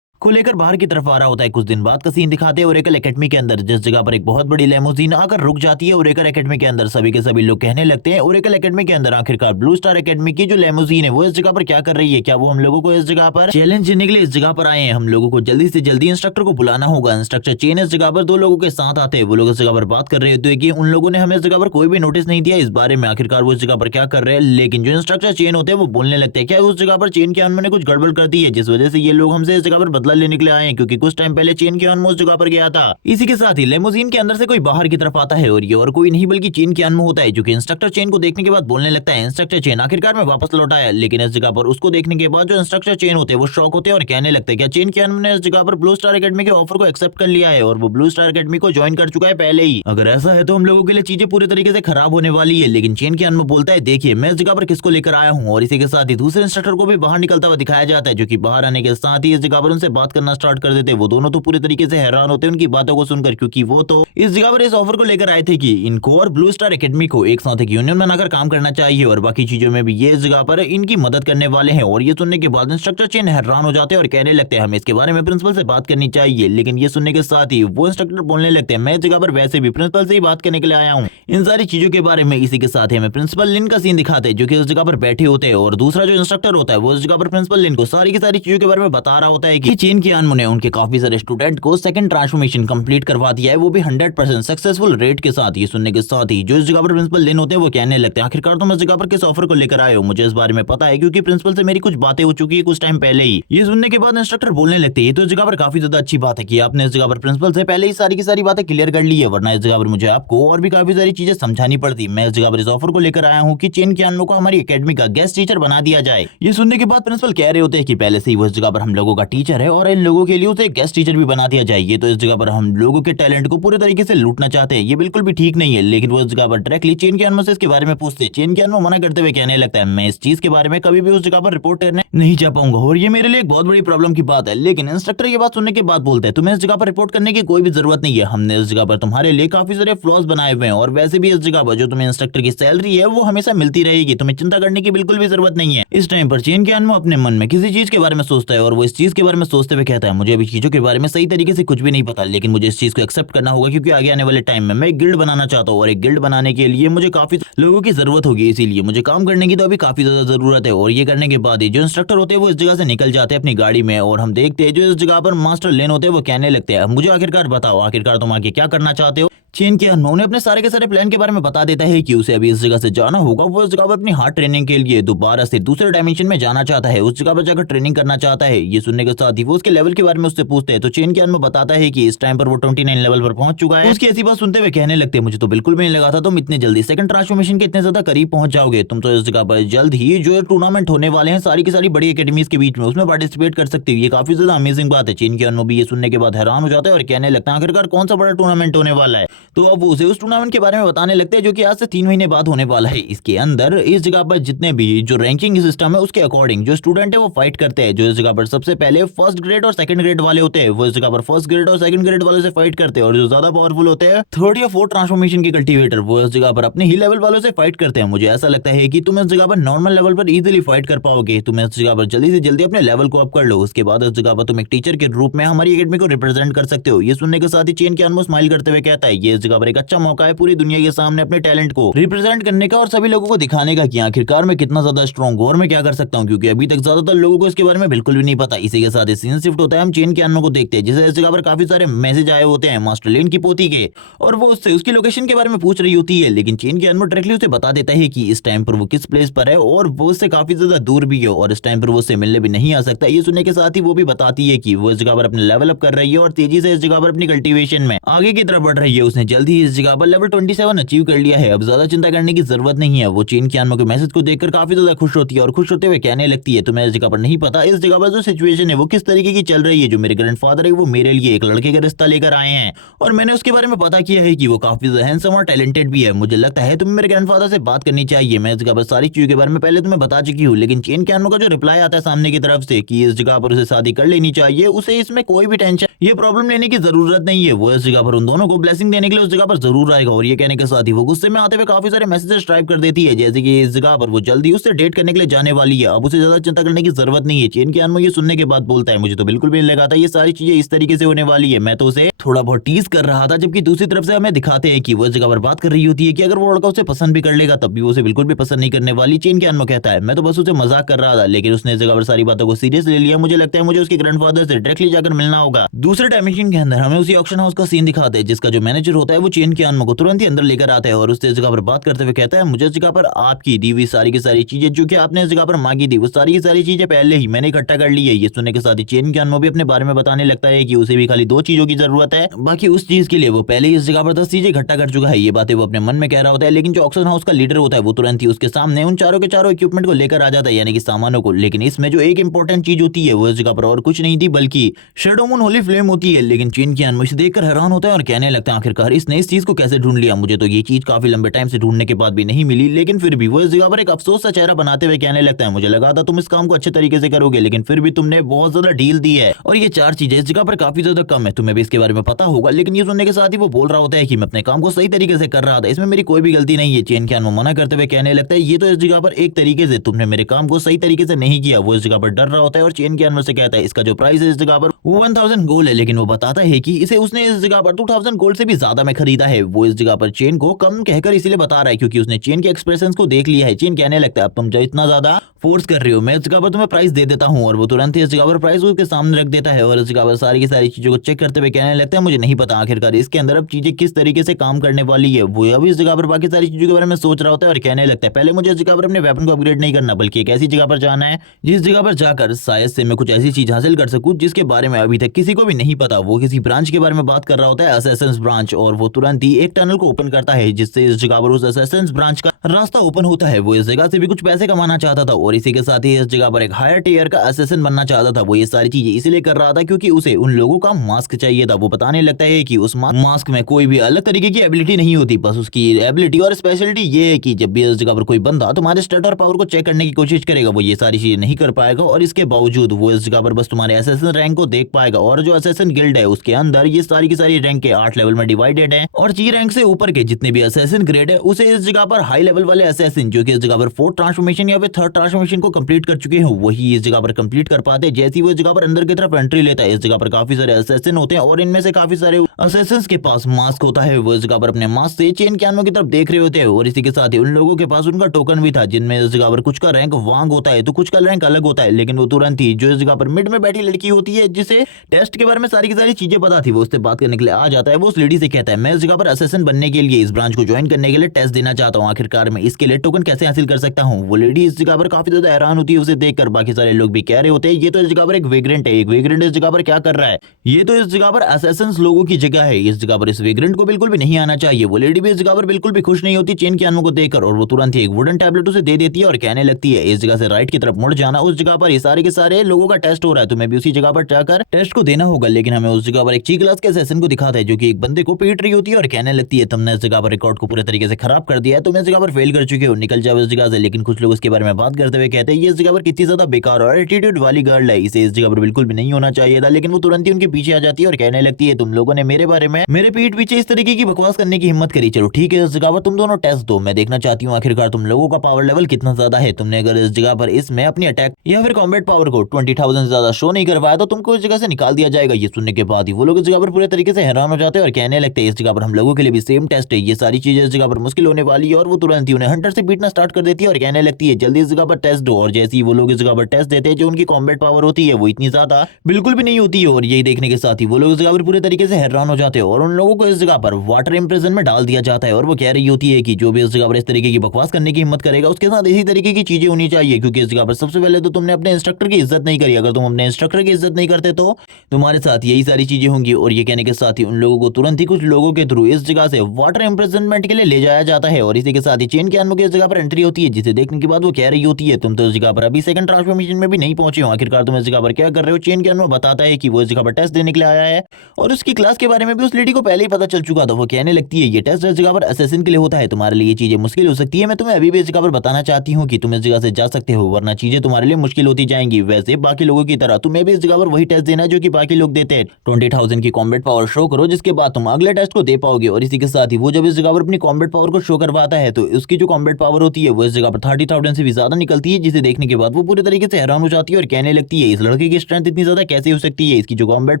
को लेकर बाहर की तरफ आ रहा होता है। कुछ दिन बाद का सीन दिखाते हैं ओरेकल एकेडमी के अंदर, जिस जगह पर एक बहुत बड़ी लेमोजीन आकर रुक जाती है ओरेकल एकेडमी के अंदर। सभी के सभी लोग कहने लगते हैं ओरेकल एकेडमी के अंदर आखिरकार ब्लू स्टार एकेडमी की जो लेमोजीन है वो इस जगह पर क्या कर रही है, क्या वो हम लोगों को इस जगह पर चैलेंज देने के लिए इस जगह पर आए हैं। हम लोगों को जल्दी से जल्दी इंस्ट्रक्टर को बुलाना होगा। इंस्ट्रक्टर चेन इस जगह पर 2 लोगों के साथ आते हैं, वो लोग इस जगह पर बात कर रहे होते हैं कि उन लोगों ने हमें इस जगह पर कोई भी नोटिस नहीं दिया इस बारे में आखिरकार वो इस जगह पर क्या कर रहे हैं। लेकिन जो इंस्ट्रक्टर चेन होते हैं वो बोलने लगते हैं क्या उस जगह पर चेन कियान ने कुछ गड़बड़ कर दी है जिस वजह से ये लोग हमसे इस जगह पर बदला लेने के लिए आए हैं, क्योंकि कुछ टाइम पहले चेन कियान उस जगह पर गया था। इसी के साथ ही लेमोजीन के अंदर से कोई बाहर की तरफ आता है और ये और कोई नहीं बल्कि चेन कियान होता है, जो कि इंस्ट्रक्टर चेन को देखने के बाद बोलने लगता है इंस्ट्रक्टर चेन आखिरकार मैं वापस लौट आया। लेकिन इस जगह पर उसको देखने के बाद जो इंस्ट्रक्टर चेन होते हैं वो शॉक होते हैं और कहने लगते हैं क्या चेन कियान ने इस जगह पर ब्लू स्टार एकेडमी के ऑफर को एक्सेप्ट कर लिया है और वो ब्लू स्टार एकेडमी को ज्वाइन कर चुका है पहले ही। अगर ऐसा है तो हम लोगों के लिए चीजें पूरी तरीके से खराब होने वाली है। लेकिन चेन कियान बोलता है देखिए मैं इस जगह पर किसको लेकर आया हूँ और इसी के साथ ही दूसरे इंस्ट्रक्टर को भी बाहर निकलता हुआ दिखाया जाता है, जो कि बाहर आने के साथ ही इस जगह पर उनसे बात करना स्टार्ट कर देते हैं। वो दोनों तो पूरी तरीके से हैरान होते हैं उनकी बातों को सुनकर, क्योंकि वो तो इस जगह पर इस ऑफर को लेकर आए थे कि इनको और ब्लू स्टार एकेडमी को एक साथ एक यूनियन बनाकर काम करना चाहिए और बाकी चीजों में भी ये इस जगह पर इनकी मदद करने वाले हैं। और ये सुनने के बाद इंस्ट्रक्टर चेन हैरान हो जाते हैं और कहने लगते हैं हमें इसके बारे में प्रिंसिपल से बात करनी चाहिए। लेकिन ये सुनने के साथ ही वो इंस्ट्रक्टर बोलने लगते हैं मैं इस जगह पर वैसे भी प्रिंसिपल से ही बात करने के लिए आया हूँ इन सारी चीजों के बारे में। इसी के साथ ही हमें प्रिंसिपल लिन का सीन दिखाते हैं जो कि इस जगह पर बैठे होते हैं और दूसरा जो इंस्ट्रक्टर होता है वो इस जगह पर प्रिंसिपल लिन को सारी की सारी चीजों के बारे में बता रहा होता है कि चेन कियान ने उनके काफी सारे स्टूडेंट को सेकंड ट्रांसफॉर्मेशन कंप्लीट करवा दिया है, वो भी 100% सक्सेसफुल रेट के साथ। ये सुनने के साथ ही जो इस जगह पर प्रिंसिपल लिन होते हैं वो कहने लगते हैं आखिरकार तुम इस जगह पर किस ऑफर को लेकर आए हो, मुझे इस बारे में पता है क्योंकि प्रिंसिपल से मेरी कुछ बातें हो चुकी है कुछ टाइम पहले ही। ये सुनने के बाद इंस्ट्रक्टर बोलने लगते हैं ये तो इस जगह पर काफी ज्यादा अच्छी बात है कि आपने इस जगह पर प्रिंसिपल से पहले ही सारी की सारी बातें क्लियर कर ली है, वरना इस जगह पर मुझे आपको और भी काफी सारी चीजें समझानी पड़ती। मैं इस जगह पर इस ऑफर को लेकर आया हूँ कि चेन कियान को हमारी एकेडमी का गेस्ट टीचर बना दिया जाए। ये सुनने के बाद प्रिंसिपल कह रहे होते हैं कि पहले से ही वो इस जगह पर हम लोगों का टीचर है और इन लोगों के लिए उसे गेस्ट टीचर भी बना दिया जाए। ये तो इस जगह पर हम लोगों के टैलेंट को पूरे तरीके से लूटना चाहते हैं, ये बिल्कुल भी ठीक नहीं है। लेकिन वो इस जगह पर डायरेक्टली चेन कियान से इसके बारे में पूछते हैं। चेन कियान मना करते हुए कहने लगता है मैं इस चीज के बारे में कभी भी उस जगह पर रिपोर्ट करने नहीं जा पाऊंगा और ये मेरे लिए एक बहुत बड़ी प्रॉब्लम की बात है। लेकिन इंस्ट्रक्टर ये बात सुनने के बाद बोलते हैं तुम्हें इस जगह पर रिपोर्ट करने की कोई भी जरूरत नहीं है, हमने इस जगह पर तुम्हारे लिए काफी सारे फ्लॉज बनाए हुए हैं और वैसे भी इस जगह पर जो तुम्हें इंस्ट्रक्टर की सैलरी है वो हमेशा मिलती रहेगी, तुम्हें चिंता करने की बिल्कुल भी जरूरत नहीं है। इस टाइम पर चेन कियान अपने मन में किसी चीज के बारे में सोचता है और वो इस चीज के बारे में सोचते हुए कहता है मुझे अभी चीजों के बारे में सही तरीके से कुछ भी नहीं पता, लेकिन मुझे इस चीज को एक्सेप्ट करना होगा क्योंकि आगे आने वाले टाइम में मैं एक गिल्ड बनाना चाहता हूँ और एक गिल्ड बनाने के लिए मुझे काफी लोगों की जरूरत होगी, इसीलिए मुझे काम करने की तो अभी काफी ज्यादा जरूरत है। और ये करने के बाद ही जो इंस्ट्रक्टर होते हैं वो इस जगह से निकल जाते हैं अपनी गाड़ी में और हम देखते हैं जो इस जगह पर मास्टर लेन होते हैं वो कहने लगते हैं मुझे आखिरकार बताओ आखिरकार तुम आगे क्या करना चाहते हो। चेन कियान उन्हें अपने सारे के सारे प्लान के बारे में बता देता है कि उसे अभी इस जगह से जाना होगा, वो इस जगह पर अपनी हार्ट ट्रेनिंग के लिए दोबारा से दूसरे डायमेंशन में जाना चाहता है, उस जगह पर जाकर ट्रेनिंग करना चाहता है। ये सुनने के साथ ही वो उसके लेवल के बारे में उससे पूछते हैं तो चेन कियान बताता है कि इस टाइम पर वो 29 लेवल पर पहुंच चुका है। उसकी ऐसी बात सुनते हुए कहने लगते हैं मुझे तो बिल्कुल भी नहीं लगा था तुम इतने जल्दी सेकंड ट्रांसफॉर्मेशन के इतने ज्यादा करीब पहुंच जाओगे, तुम तो इस जगह पर जल्द ही जो टूर्नामेंट होने वाले हैं सारी की सारी बड़ी एकेडमीज के बीच में उसमें पार्टिसिपेट कर सकते हो। ये काफी ज्यादा अमेजिंग बात है। चेन कियान भी ये सुनने के बाद हैरान हो जाता है और कहने लगता है आखिरकार कौन सा बड़ा टूर्नामेंट होने वाला है। तो अब वो उसे उस टूर्नामेंट के बारे में बताने लगते हैं जो कि आज से 3 महीने बाद होने वाला है। इसके अंदर इस जगह पर जितने भी जो रैंकिंग सिस्टम है उसके अकॉर्डिंग जो स्टूडेंट है वो फाइट करते हैं। जो इस जगह पर सबसे पहले फर्स्ट ग्रेड और सेकंड ग्रेड वाले होते हैं वो इस जगह पर फर्स्ट ग्रेड और सेकंड ग्रेड वालों से फाइट करते हैं, और जो ज्यादा पावरफुल होते हैं थर्ड या फोर्थ ट्रांसफॉर्मेशन के कल्टीवेटर वो इस जगह पर अपने ही लेवल वालों से फाइट करते हैं। मुझे ऐसा लगता है कि तुम इस जगह पर नॉर्मल लेवल पर इजीली फाइट कर पाओगे। तुम इस जगह पर जल्दी से जल्दी अपने लेवल को अप कर लो। उसके बाद इस जगह पर तुम एक टीचर के रूप में हमारी एकेडमी को रिप्रेजेंट कर सकते हो। ये सुनने के साथ ही चेन कियानो स्माइल करते हुए कहता है ये इस जगह पर एक अच्छा मौका है पूरी दुनिया के सामने अपने टैलेंट को रिप्रेजेंट करने का और सभी लोगों को दिखाने का कि आखिरकार मैं कितना ज्यादा स्ट्रॉन्ग हूं और मैं क्या कर सकता हूं, क्योंकि अभी तक ज्यादातर लोगों को इसके बारे में बिल्कुल भी नहीं पता। इसी के साथ सीन शिफ्ट होता है, हम चेन कियानो को देखते हैं जिसे इस जगह पर काफी सारे मैसेज आए होते हैं मास्टर लेन की पोती के, और वो उससे उसकी लोकेशन के बारे में पूछ रही होती है। लेकिन चेन कियानो डायरेक्टली उसे बता देता है कि इस टाइम पर वो किस प्लेस पर है और वो उससे काफी ज्यादा दूर भी है और इस टाइम पर वो उससे मिलने भी नहीं आ सकता। ये सुनने के साथ ही वो भी बताती है कि वो इस जगह पर अपने लेवल अप कर रही है और तेजी से इस जगह पर अपनी कल्टीवेशन में आगे की तरफ बढ़ रही है। उसने जल्दी ही इस जगह पर लेवल 27 अचीव कर लिया है। अब ज्यादा चिंता करने की जरूरत नहीं है। वो चेन कियानो के मैसेज को देखकर काफी ज्यादा खुश होती है और खुश होते हुए कहने लगती है तुम्हें इस जगह पर नहीं पता इस जगह पर जो सिचुएशन है वो किस तरीके की चल रही है। जो मेरे ग्रैंडफादर है वो मेरे लिए एक लड़के का रिश्ता लेकर आए हैं और मैंने उसके बारे में पता किया है कि वो काफी हैंडसम और टैलेंटेड भी है। मुझे लगता है तुम्हें मेरे ग्रैंडफादर से बात करनी चाहिए। मैं इस जगह पर सारी चीजों के बारे में पहले तुम्हें बता चुकी हूँ, लेकिन चेन कियानो का जो रिप्लाई आता है सामने की तरफ से कि इस जगह पर उसे शादी कर लेनी चाहिए, उसे इसमें कोई भी टेंशन ये प्रॉब्लम लेने की जरूरत नहीं है। वो इस जगह पर उन दोनों को ब्लेसिंग देने के लिए उस जगह पर जरूर आएगा। और ये कहने के साथ ही वो गुस्से में आते हुए काफी सारे मैसेजेस टाइप कर देती है, जैसे कि इस जगह पर वो जल्दी उससे डेट करने के लिए जाने वाली है। अब उसे ज्यादा चिंता करने की जरूरत नहीं है। चेन कियानो ये सुनने के बाद बोलता है मुझे तो बिल्कुल भी नहीं लगा था ये सारी चीजें इस तरीके से होने वाली है, मैं तो उसे थोड़ा बहुत टीज कर रहा था। जबकि दूसरी तरफ से हमें दिखाते हैं कि वो इस जगह पर बात कर रही होती है कि अगर वो लड़का उसे पसंद भी कर लेगा तब भी वो उसे बिल्कुल भी पसंद नहीं करने वाली। चेन कियानो कहता है मैं तो बस उसे मजाक कर रहा था, लेकिन उसने इस जगह पर सारी बातों को सीरियस ले लिया। मुझे लगता है मुझे उसके ग्रैंडफादर से डायरेक्टली जाकर मिलना होगा। दूसरे डायमेंशन के अंदर हमें उसी ऑक्शन हाउस का सीन दिखाते हैं जिसका जो मैनेजर होता है वो चेन कियानो को तुरंत ही अंदर लेकर आता है और उससे इस जगह पर बात करते हुए कहता है मुझे इस जगह पर आपकी दी हुई सारी की सारी चीजें जो कि आपने इस जगह पर मांगी थी वो सारी की सारी चीजें पहले ही मैंने इकट्ठा कर ली है। ये सुनने के साथ ही चेन कियानो भी अपने बारे में बताने लगता है कि उसे भी खाली 2 चीजों की जरूरत है, बाकी उस चीज के लिए वो पहले ही इस जगह पर 10 चीजें इकट्ठा कर चुका है। ये बातें वो अपने मन में कह रहा होता है, लेकिन जो ऑक्शन हाउस का लीडर होता है वो तुरंत ही उसके सामने उन चारों के चारों इक्विपमेंट को लेकर आ जाता है, यानी कि सामानों को। लेकिन इसमें जो एक इंपॉर्टेंट चीज होती है वो इस जगह पर और कुछ नहीं थी बल्कि शैडो मून होली फ्लेम होती है। लेकिन चेन कियानो इसे देखकर हैरान होता है और कहने लगता है आखिरकार इसने इस चीज को कैसे ढूंढ लिया, मुझे तो ये चीज काफी लंबे टाइम से ढूंढने के बाद भी नहीं मिली। लेकिन फिर भी वो इस जगह पर एक अफसोस सा चेहरा बनाते हुए कहने लगता है मुझे लगा था तुम इस काम को अच्छे तरीके से करोगे, लेकिन फिर भी तुमने बहुत ज्यादा डील दी है और ये 4 चीजें इस जगह पर काफी ज्यादा कम है, तुम्हें भी इसके बारे में पता होगा। लेकिन ये सुनने के साथ ही वो बोल रहा होता है कि मैं अपने काम को सही तरीके से कर रहा था, इसमें मेरी कोई भी गलती नहीं है। चेन कियानो मना करते हुए कहने लगता है ये तो इस जगह पर एक तरीके से तुमने मेरे काम को सही तरीके से नहीं किया। वो इस जगह पर डर रहा होता है और चेन कियानो से कहता है इसका जो प्राइस है इस जगह पर 1000 गोल्ड है, लेकिन वो बताता है कि इसे उसने इस जगह पर 2000 गोल्ड से भी ज्यादा में खरीदा है। वो इस जगह पर चेन को कम कहकर इसीलिए बता रहा है क्योंकि उसने चेन के एक्सप्रेशंस को देख लिया है। चेन कहने लगता है अब तुम जो इतना ज्यादा फोर्स कर रही हो मैं इस जगह पर तुम्हें प्राइस दे देता हूँ, और वो तुरंत ही इस जगह पर प्राइस उसके सामने रख देता है और इस जगह पर सारी की सारी चीजों को चेक करते हुए कहने लगता है मुझे नहीं पता आखिरकार इसके अंदर अब चीजें किस तरीके से काम करने वाली है। वो अभी इस जगह पर बाकी सारी चीजों के बारे में सोच रहा होता है और कहने लगता है पहले मुझे इस जगह पर अपने वेपन को अपग्रेड नहीं करना बल्कि एक ऐसी जगह पर जाना है जिस जगह पर जाकर शायद से मैं कुछ ऐसी चीज हासिल कर सकूं जिसके बारे में अभी तक किसी को भी नहीं पता। वो किसी ब्रांच के बारे में बात कर रहा होता है, असैसिन्स ब्रांच, और वो तुरंत ही एक टनल को ओपन करता है जिससे इस जगह पर उस असैसिन्स ब्रांच का रास्ता ओपन होता है। वो इस जगह से भी कुछ पैसे कमाना चाहता था और इसी के साथ ही इस जगह पर एक हायर टियर का असैसिन बनना चाहता था। वो ये सारी चीजें इसलिए कर रहा था क्योंकि उसे उन लोगों का मास्क चाहिए था। वो बताने लगता है कि उस मास्क में कोई भी अलग तरीके की एबिलिटी नहीं होती, बस उसकी एबिलिटी और स्पेशलिटी ये है कि जब भी इस जगह पर कोई बंदा तुम्हारे स्टेट और पावर को चेक करने की कोशिश करेगा वो ये सारी चीजें नहीं कर पाएगा, और इसके बावजूद वो इस जगह पर बस तुम्हारे असैसिन रैंक को देख पाएगा। और जो असैसिन गिल्ड है उसके अंदर ये सारी की सारी रैंक के 8 लेवल में डिवाइडेड है, और जी रैंक से ऊपर के जितने भी असैसिन ग्रेड है उसे इस जगह पर हाई लेवल वाले असैसिन जो कि इस जगह पर 4th ट्रांसफॉर्मेशन या फिर 3rd ट्रांसफॉर्मेशन को कंप्लीट कर चुके हैं वही इस जगह पर कंप्लीट कर पाते हैं। जैसे वो इस जगह पर अंदर की तरफ एंट्री लेता है इस जगह पर काफी सारे असैसिन होते हैं और इनमें से काफी सारे असैसिन्स के पास मास्क होता है। वो इस जगह पर अपने मास्क से चेन कियानो की तरफ देख रहे होते हैं और इसी के साथ ही उन लोगों के पास उनका टोकन भी था जिनमें इस जगह पर कुछ का रैंक वांग होता है तो कुछ का रैंक अलग होता है। लेकिन वो तुरंत ही जो इस जगह पर मिड में बैठी लड़की होती है जिसे टेस्ट के बारे में सारी की सारी चीजें पता थी वो उससे बात करने के लिए आ जाता है। वो उस लेडी से कहता है मैं इस जगह पर असैसिन बनने के लिए इस ब्रांच को ज्वाइन करने के लिए टेस्ट देना चाहता हूँ, आखिरकार आखिरकार मैं इसके लिए टोकन कैसे हासिल कर सकता हूँ। वो लेडी इस जगह पर काफी ज्यादा हैरान होती है उसे देखकर। बाकी सारे लोग भी कह रहे होते हैं ये तो इस जगह पर एक वेग्रेंट है, एक वेग्रेंट इस जगह पर क्या कर रहा है, ये तो इस जगह पर असैसिन्स लोगों की जगह है, इस जगह पर इस वेग्रेंट को बिल्कुल भी नहीं आना चाहिए। वो लेडी भी इस जगह पर बिल्कुल भी खुश नहीं होती चेन कियानो को देखकर और वो तुरंत ही एक वुडन टैबलेट उसे दे देती है और कहने लगती है इस जगह से राइट की तरफ मुड़ जाना, उस जगह पर ये सारे के सारे लोगों का टेस्ट हो रहा है, तुम्हें भी उसी जगह पर जाकर टेस्ट को देना होगा। लेकिन हमें उस जगह पर एक ची क्लास के असैसिन को दिखाता है जो कि एक बंदे को पीट रही होती है और कहने लगती है तुमने इस जगह पर रिकॉर्ड को पूरे तरीके से खराब कर दिया है, तुम इस जगह पर फेल कर चुके हो, निकल जाओ इस जगह से। लेकिन कुछ लोग इसके बारे में बात करते हुए कहते हैं ये इस जगह पर कितनी ज्यादा बेकार और एटीट्यूड वाली गर्ल है, इसे इस जगह पर बिल्कुल भी नहीं होना चाहिए था। लेकिन वो तुरंत ही उनके पीछे आ जाती है और कहने लगती है तुम लोगों ने मेरे बारे में मेरे पीठ पीछे इस तरीके की बकवास करने की हिम्मत करी, चलो ठीक है इस जगह पर तुम दोनों टेस्ट दो, मैं देखना चाहती हूँ आखिरकार तुम लोगों का पावर लेवल कितना ज्यादा है। तुमने अगर इस जगह पर इसमें अपनी अटैक या फिर कॉम्बैट पावर को 20,000 से ज्यादा शो नहीं करवाया तो तुमको इस जगह से निकाल दिया जाएगा। ये सुनने के बाद ही वो लोग इस जगह पर पूरे तरीके से हैरान हो जाते हैं और कहने लगते हैं इस जगह पर हम लोगों के लिए भी सेम टेस्ट है, ये सारी चीजें इस जगह पर मुश्किल होने वाली है। और वो तुरंत ही उन्हें हंटर से पीटना स्टार्ट कर देती है और कहने लगती है जल्दी इस जगह पर टेस्ट दो। और जैसे ही वो लोग इस जगह पर टेस्ट देते हैं जो उनकी कॉम्बैट पावर होती है वो इतनी ज्यादा बिल्कुल भी नहीं होती है और यही देखने के साथ ही वो लोग इस जगह पर पूरे तरीके से हैरान हो जाते हैं और उन लोगों को इस जगह पर वाटर इम्प्रेजन में डाल दिया जाता है। और वो कह रही होती है कि जो भी इस जगह पर इस तरीके की बकवास करने की हिम्मत करेगा उसके साथ इसी तरीके की चीजें होनी चाहिए, क्योंकि इस जगह पर सबसे पहले तो तुमने अपने इंस्ट्रक्टर की इज्जत नहीं करी, अगर तुम अपने इंस्ट्रक्टर की इज्जत नहीं करते तो तुम्हारे साथ यही सारी चीजें होंगी। और ये कहने के साथ ही उन लोगों को तुरंत ही कुछ लोगों के थ्रू इस जगह से वाटर इम्प्रेजनमेंट के लिए ले जाया जाता है। और इसी के साथ ही चेन कियानो की इस जगह पर एंट्री होती है जिसे देखने के बाद वो कह रही होती है तुम तो इस जगह पर अभी सेकंड ट्रांसफॉर्मेशन में भी नहीं पहुंचे हो, आखिरकार तुम इस जगह पर क्या कर रहे हो। चेन कियानो बताता है कि वो इस जगह पर टेस्ट देने के लिए आया है और उसकी क्लास के बारे में भी उस लेडी को पहले ही पता चल चुका था। वो कहने लगती है ये टेस्ट इस जगह पर असैसिन के लिए होता है, तुम्हारे लिए ये चीजें मुश्किल हो सकती है, मैं तुम्हें अभी भी इस जगह पर बताना चाहती हूँ कि तुम इस जगह से जा सकते हो वरना चीजें तुम्हारे लिए मुश्किल होती जाएंगी। वैसे बाकी लोगों की तरह तुम्हें भी इस जगह पर वही टेस्ट देना है जो कि बाकी लोग देते हैं, 20,000 की कॉम्बैट पावर शो करो जिसके बाद तुम अगले टेस्ट को दे पाओगे। और इसी के साथ ही वो जब इस जगह पर अपनी कॉम्बैट पावर को शो करवाता है तो उसकी जो कॉम्बैट पावर होती है वो इस जगह पर 30,000 से भी ज्यादा निकलती है, जिसे देखने के बाद वो पूरे तरीके से हैरान हो जाती है और कहने लगती है इस लड़के की स्ट्रेंथ इतनी ज्यादा कैसे हो सकती है, इसकी जो कॉम्बैट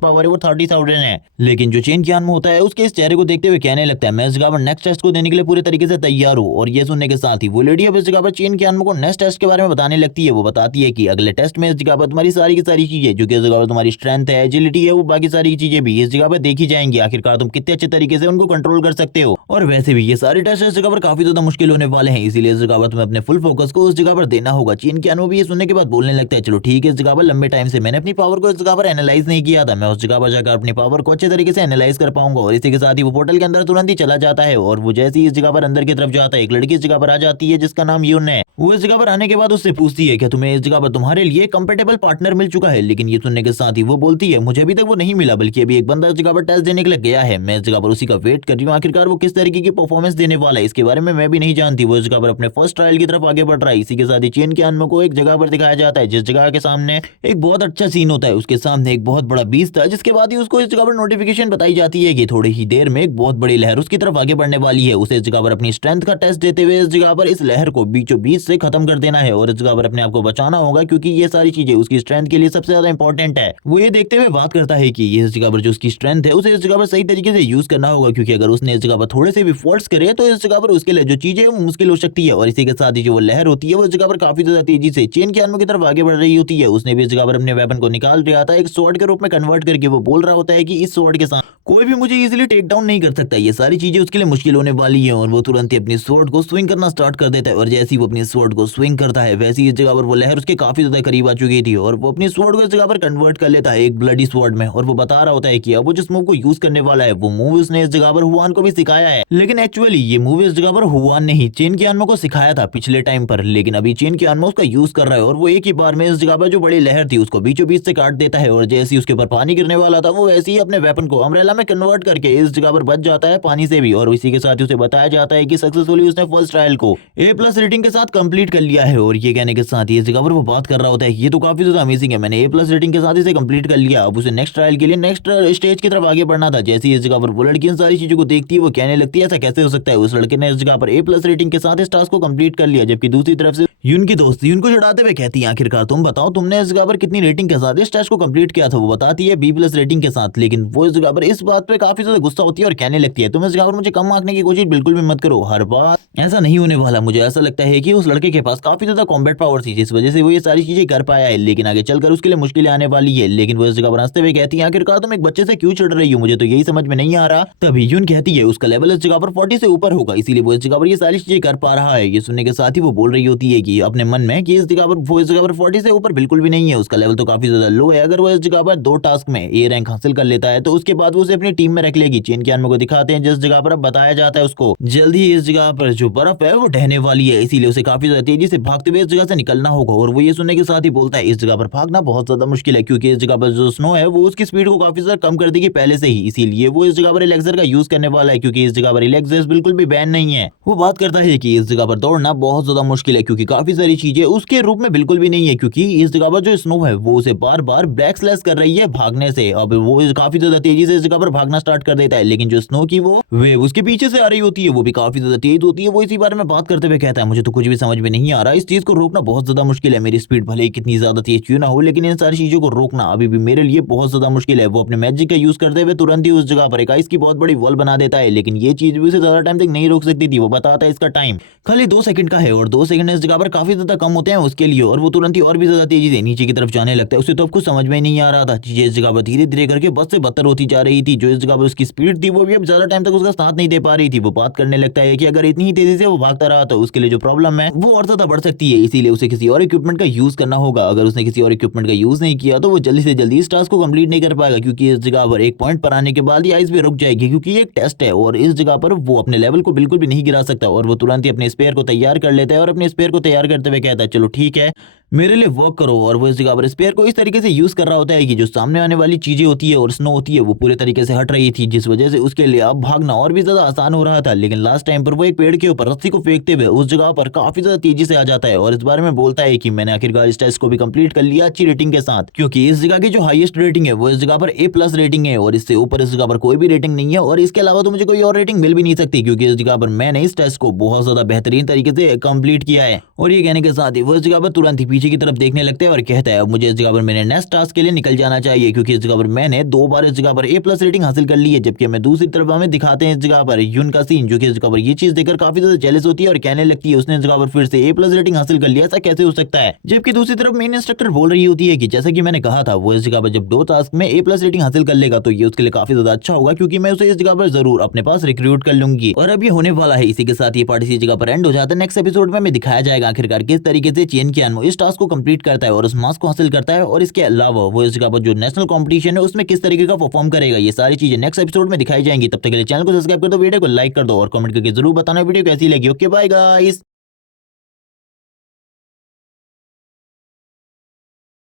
पावर है वो 30,000 है। लेकिन जो चेन कियानो होता है उसके इस चेहरे को देखते हुए कहने लगता है मैं इस जगह पर नेक्स्ट टेस्ट को देने के लिए पूरे तरीके से तैयार हूँ। और ये सुनने के साथ ही वो लेडी अब इस जगह पर चेन कियानो को नेक्स्ट टेस्ट के बारे में बताने लगती है। वो बताती है कि अगले टेस्ट में इस जगह पर तुम्हारी सारी की सारी चीजें जो कि इस जगह पर तुम्हारी स्ट्रेंथ है, एजिलिटी है, वो बाकी सारी चीजें भी इस जगह पर देखी जाएंगी, आखिरकार तुम कितने अच्छे तरीके से उनको कंट्रोल कर सकते हो। और वैसे भी ये सारे टेस्ट इस जगह पर काफी ज्यादा मुश्किल होने वाले हैं, इसीलिए इस जगह पर तुम्हें अपने फुल फोकस को उस जगह पर देना होगा। चेन कियानो भी ये सुनने के बाद बोलने लगता है चलो ठीक है, इस जगह पर लंबे टाइम से मैंने अपनी पावर को इस जगह पर एनालाइज नहीं किया था, मैं उस जगह पर जाकर अपनी पावर को अच्छे तरीके से एनालाइज कर पाऊंगा। और इसी के साथ ही वो पोर्टल के अंदर तुरंत ही चला जाता है और वो जैसे ही इस जगह पर अंदर की तरफ जाता है एक लड़की इस जगह पर आ जाती है जिसका नाम यून है। वो इस जगह पर आने के बाद उससे पूछती है कि तुम्हें इस जगह पर तुम्हारे लिए कंपेटेबल पार्टनर मिल चुका है। लेकिन ये सुनने के साथ ही वो बोलती है मुझे अभी तक वो नहीं मिला, बल्कि अभी एक बंदा इस जगह पर टेस्ट देने के लिए गया है, मैं इस जगह पर उसी का वेट कर रही हूँ, आखिरकार वो किस तरीके की परफॉर्मेंस देने वाला है इसके बारे में मैं भी नहीं जानती। वो इस जगह पर अपने फर्स्ट ट्रायल की तरफ आगे बढ़ रहा है। इसी के साथ ही चेन कियानो को एक जगह पर दिखाया जाता है जिस जगह के सामने एक बहुत अच्छा सीन होता है, उसके सामने एक बहुत बड़ा बीच था, जिसके बाद ही उसको इस जगह पर नोटिफिकेशन बताई जाती है कि थोड़ी ही देर में एक बहुत बड़ी लहर उसकी तरफ आगे बढ़ने वाली है। उसे इस जगह पर अपनी स्ट्रेंथ का टेस्ट देते हुए इस जगह पर इस लहर को बीचों बीच से खत्म कर देना है और इस जगह पर अपने आप को बचाना होगा, क्योंकि ये सारी चीजें उसकी स्ट्रेंथ के लिए सबसे ज्यादा इंपॉर्टेंट है। वो ये देखते हुए बात करता है कि ये इस जगह पर जो उसकी स्ट्रेंथ है उसे इस जगह पर सही तरीके से यूज करना होगा, क्योंकि अगर उसने इस जगह पर थोड़े से भी फॉल्ट्स करे तो इस जगह पर उसके लिए जो चीजें वो मुश्किल हो सकती है। और इसी के साथ ही जो वो लहर होती है वो इस जगह पर काफी ज्यादा तेजी से चेन कियानो की तरफ आगे बढ़ रही होती है। उसने भी इस जगह पर अपने वेपन को निकाल दिया था, एक स्वॉर्ड के रूप में कन्वर्ट करके वो बोल रहा होता है कि इस स्वॉर्ड के साथ कोई भी मुझे इजीली टेक डाउन नहीं कर सकता, ये सारी चीजें उसके लिए मुश्किल होने वाली है। और वो तुरंत ही अपनी स्वॉर्ड को स्विंग करना स्टार्ट कर देता है और जैसे ही वो अपनी स्वॉर्ड को स्विंग करता है वैसे ही इस जगह पर वो लहर उसके काफी ज्यादा करीब आ चुकी थी और वो अपनी स्वॉर्ड को इस जगह पर कन्वर्ट कर लेता है एक ब्लडी स्वॉर्ड में। और वो बता रहा होता है कि अब वो जिस मूव को यूज करने वाला है वो मूव उसने इस जगह पर हुआन को भी सिखाया है, लेकिन एक्चुअली ये मूव इस जगह पर हुआन ने ही चेन कियानो को सिखाया था पिछले टाइम पर, लेकिन अभी चेन कियानो उसका यूज कर रहा है। और वो एक ही बार में इस जगह पर जो बड़ी लहर थी उसको बीचों बीच से काट देता है और जैसे ही उसके ऊपर पानी गिरने वाला था वो वैसे ही अपने वेपन को अम्ब्रेला में कन्वर्ट करके इस जगह पर बच जाता है पानी से भी। और इसी के साथ ही उसे बताया जाता है कि सक्सेसफुली उसने फर्स्ट ट्रायल को A+ रेटिंग के साथ कंप्लीट कर लिया है। और ये कहने के साथ ही इस जगह पर वो बात कर रहा होता है ये तो काफी ज्यादा अमेजिंग है, मैंने A+ रेटिंग के साथ इसे कंप्लीट कर लिया, अब उसे नेक्स्ट ट्रायल के लिए नेक्स्ट स्टेज की तरफ आगे बढ़ना था। जैसे ही इस जगह पर वो लड़की इन सारी चीजों को देखती है वो कहने लगती है ऐसा कैसे हो सकता है, उस लड़के ने इस जगह पर A+ रेटिंग के साथ इस टास्क को कंप्लीट कर लिया, जबकि दूसरी तरफ से यून की दोस्त यून को चिढ़ाते हुए कहती है, आखिरकार तुम बताओ तुमने इस जगह पर कितनी रेटिंग के साथ इस टेस्ट को कंप्लीट किया था। वो बताती है B+ रेटिंग के साथ, लेकिन वो इस जगह पर इस बात पे काफी ज्यादा गुस्सा होती है और कहने लगती है, तुम इस जगह पर मुझे कम आंकने की कोशिश बिल्कुल भी मत करो, हर बार ऐसा नहीं होने वाला। मुझे ऐसा लगता है कि उस लड़के के पास काफी ज्यादा कॉम्बैट पावर थी जिस वजह से वो ये सारी चीजें कर पाया है, लेकिन आगे चलकर उसके लिए मुश्किलें आने वाली है। लेकिन वो इस जगह पर हंसते हुए कहती है, आखिरकार तुम एक बच्चे से क्यों चिढ़ रही हो, मुझे तो यही समझ में नहीं आ रहा। तभी यून कहती है उसका लेवल इस जगह पर 40 से ऊपर होगा, इसीलिए वो इस जगह पर ये सारी चीजें कर पा रहा है। ये सुनने के साथ ही वो बोल रही होती है कि अपने मन में कि इस जगह पर वो इस जगह पर 40 से ऊपर बिल्कुल भी नहीं है, उसका लेवल तो काफी ज्यादा लो है। अगर वो इस जगह पर 2 टास्क में A रैंक हासिल कर लेता है तो उसके बाद वो उसे अपनी टीम में रख लेगी। चेन कियान को दिखाते हैं जिस जगह पर अब बताया जाता है उसको जल्दी ही इस जगह पर जो बर्फ है वो ढहने वाली है, इसीलिए उसे काफी ज्यादा तेजी से भागते हुए इस जगह से निकलना होगा। और वो ये सुनने के साथ ही बोलता है इस जगह पर भागना बहुत ज्यादा मुश्किल है, क्योंकि इस जगह पर जो स्नो है वो उसकी स्पीड को काफी ज्यादा कम कर देगी पहले से ही, इसीलिए वो इस जगह पर इलेक्सर का यूज करने वाला है, क्योंकि इस जगह पर इलेक्सर बिल्कुल भी बैन नहीं है। वो बात करता है कि इस जगह पर दौड़ना बहुत ज्यादा मुश्किल है, क्योंकि काफी सारी चीजें उसके रूप में बिल्कुल भी नहीं है, क्योंकि इस जगह पर जो स्नो है वो उसे बार बार बैक स्लैश कर रही है भागने से। अब वो काफी ज्यादा तेजी से इस जगह पर भागना स्टार्ट कर देता है, लेकिन जो स्नो की वो वेव उसके पीछे से आ रही होती है वो भी काफी ज्यादा तेज होती है। वो इसी बारे में बात करते हुए कहता है, मुझे तो कुछ भी समझ में नहीं आ रहा, इस चीज को रोकना बहुत ज्यादा मुश्किल है। मेरी स्पीड भले ही कितनी ज्यादा तेज क्यों ना हो, लेकिन इन सारी चीजों को रोकना अभी भी मेरे लिए बहुत ज्यादा मुश्किल है। वो अपने मैजिक का यूज करते हुए तुरंत ही उस जगह पर एक आइस की बहुत बड़ी वॉल बना देता है, लेकिन ये चीज भी उसे ज्यादा टाइम तक नहीं रोक सकती थी। वो बताता है इसका टाइम खाली 2 सेकंड का है और 2 सेकंड इस जगह पर काफी ज्यादा कम होते हैं उसके लिए, और वो तुरंत ही और भी ज्यादा तेजी से नीचे की तरफ जाने लगता है। उसे तो अब कुछ समझ में ही नहीं आ रहा था, चीजें इस जगह पर धीरे धीरे करके बद से बदतर होती जा रही थी। जो इस जगह पर उसकी स्पीड थी वो भी अब ज्यादा टाइम तक उसका साथ नहीं दे पा रही थी। वो बात करने लगता है कि अगर इतनी ही तेजी से वो भागता रहा तो उसके लिए जो प्रॉब्लम है वो और ज्यादा बढ़ सकती है, इसीलिए उसे किसी और इक्विपमेंट का यूज करना होगा। अगर उसने किसी और इक्विपमेंट का यूज नहीं किया तो वो जल्दी से जल्दी इस टास्क को कंप्लीट नहीं कर पाएगा, क्योंकि इस जगह पर एक पॉइंट पर आने के बाद ही आइस भी रुक जाएगी, क्योंकि ये एक टेस्ट है और इस जगह पर वो अपने लेवल को बिल्कुल भी नहीं गिरा सकता। और वो तुरंत ही अपने स्पेयर को तैयार कर लेता है और अपने स्पेयर को तैयार करते हुए कहता है, चलो ठीक है मेरे लिए वर्क करो। और वो इस जगह पर स्पेयर को इस तरीके से यूज कर रहा होता है कि जो सामने आने वाली चीजें होती है और स्नो होती है वो पूरे तरीके से हट रही थी, जिस वजह से उसके लिए अब भागना और भी ज्यादा आसान हो रहा था। लेकिन लास्ट टाइम पर वो एक पेड़ के ऊपर रस्सी को फेंकते हुए उस जगह पर काफी ज्यादा तेजी से आ जाता है और इस बारे में बोलता है कि मैंने आखिरकार इस टेस्ट को भी कंप्लीट कर लिया अच्छी रेटिंग के साथ, क्योंकि इस जगह की जो हाईएस्ट रेटिंग है वो इस जगह पर A+ रेटिंग है और इससे ऊपर इस जगह पर कोई भी रेटिंग नहीं है। और इसके अलावा तो मुझे कोई और रेटिंग मिल भी नहीं सकती, क्योंकि इस जगह पर मैंने इस टेस्ट को बहुत ज्यादा बेहतरीन तरीके से कंप्लीट किया है। और ये कहने के साथ ही वो इस जगह पर तुरंत ही पीछे की तरफ देखने लगता है और कहता है, अब मुझे इस जगह पर मैंने नेक्स्ट टास्क के लिए निकल जाना चाहिए, क्योंकि इस जगह पर मैंने 2 बार इस जगह पर A+ रेटिंग हासिल कर ली है। जबकि हमें दूसरी तरफ हमें दिखाते हैं इस जगह पर यून का सीन, जो कि इस जगह पर ये चीज देखकर काफी ज्यादा जेलस होती है और कहने लगती है उसने इस जगह पर फिर से A+ रेटिंग हासिल कर लिया, ऐसा कैसे हो सकता है। जबकि दूसरी तरफ मेन इंस्ट्रक्टर बोल रही होती है कि जैसा कि मैंने कहा था वो इस जगह पर जब 2 टास्क में A+ रेटिंग हासिल कर लेगा तो ये उसके लिए काफी ज्यादा अच्छा होगा, क्योंकि मैं उसे इस जगह पर जरूर अपने पास रिक्रूट कर लूंगी। और अब ये होने वाला है, इसी के साथ ये पार्ट इसी जगह पर एंड हो जाता है। नेक्स्ट एपिसोड में हमें दिखाया जाएगा आखिरकार किस तरीके से चेन कियान इस टास्क को कंप्लीट करता है और उस मास्क को हासिल करता है, और इसके अलावा वो इस जगह पर जो नेशनल कंपटीशन है उसमें किस तरीके का परफॉर्म करेगा। ये सारी चीजें नेक्स्ट एपिसोड में दिखाई जाएंगी। तब तक के लिए चैनल को सब्सक्राइब कर दो, वीडियो को लाइक कर दो और कमेंट करके जरूर बताना वीडियो कैसी लगी। Okay bye guys.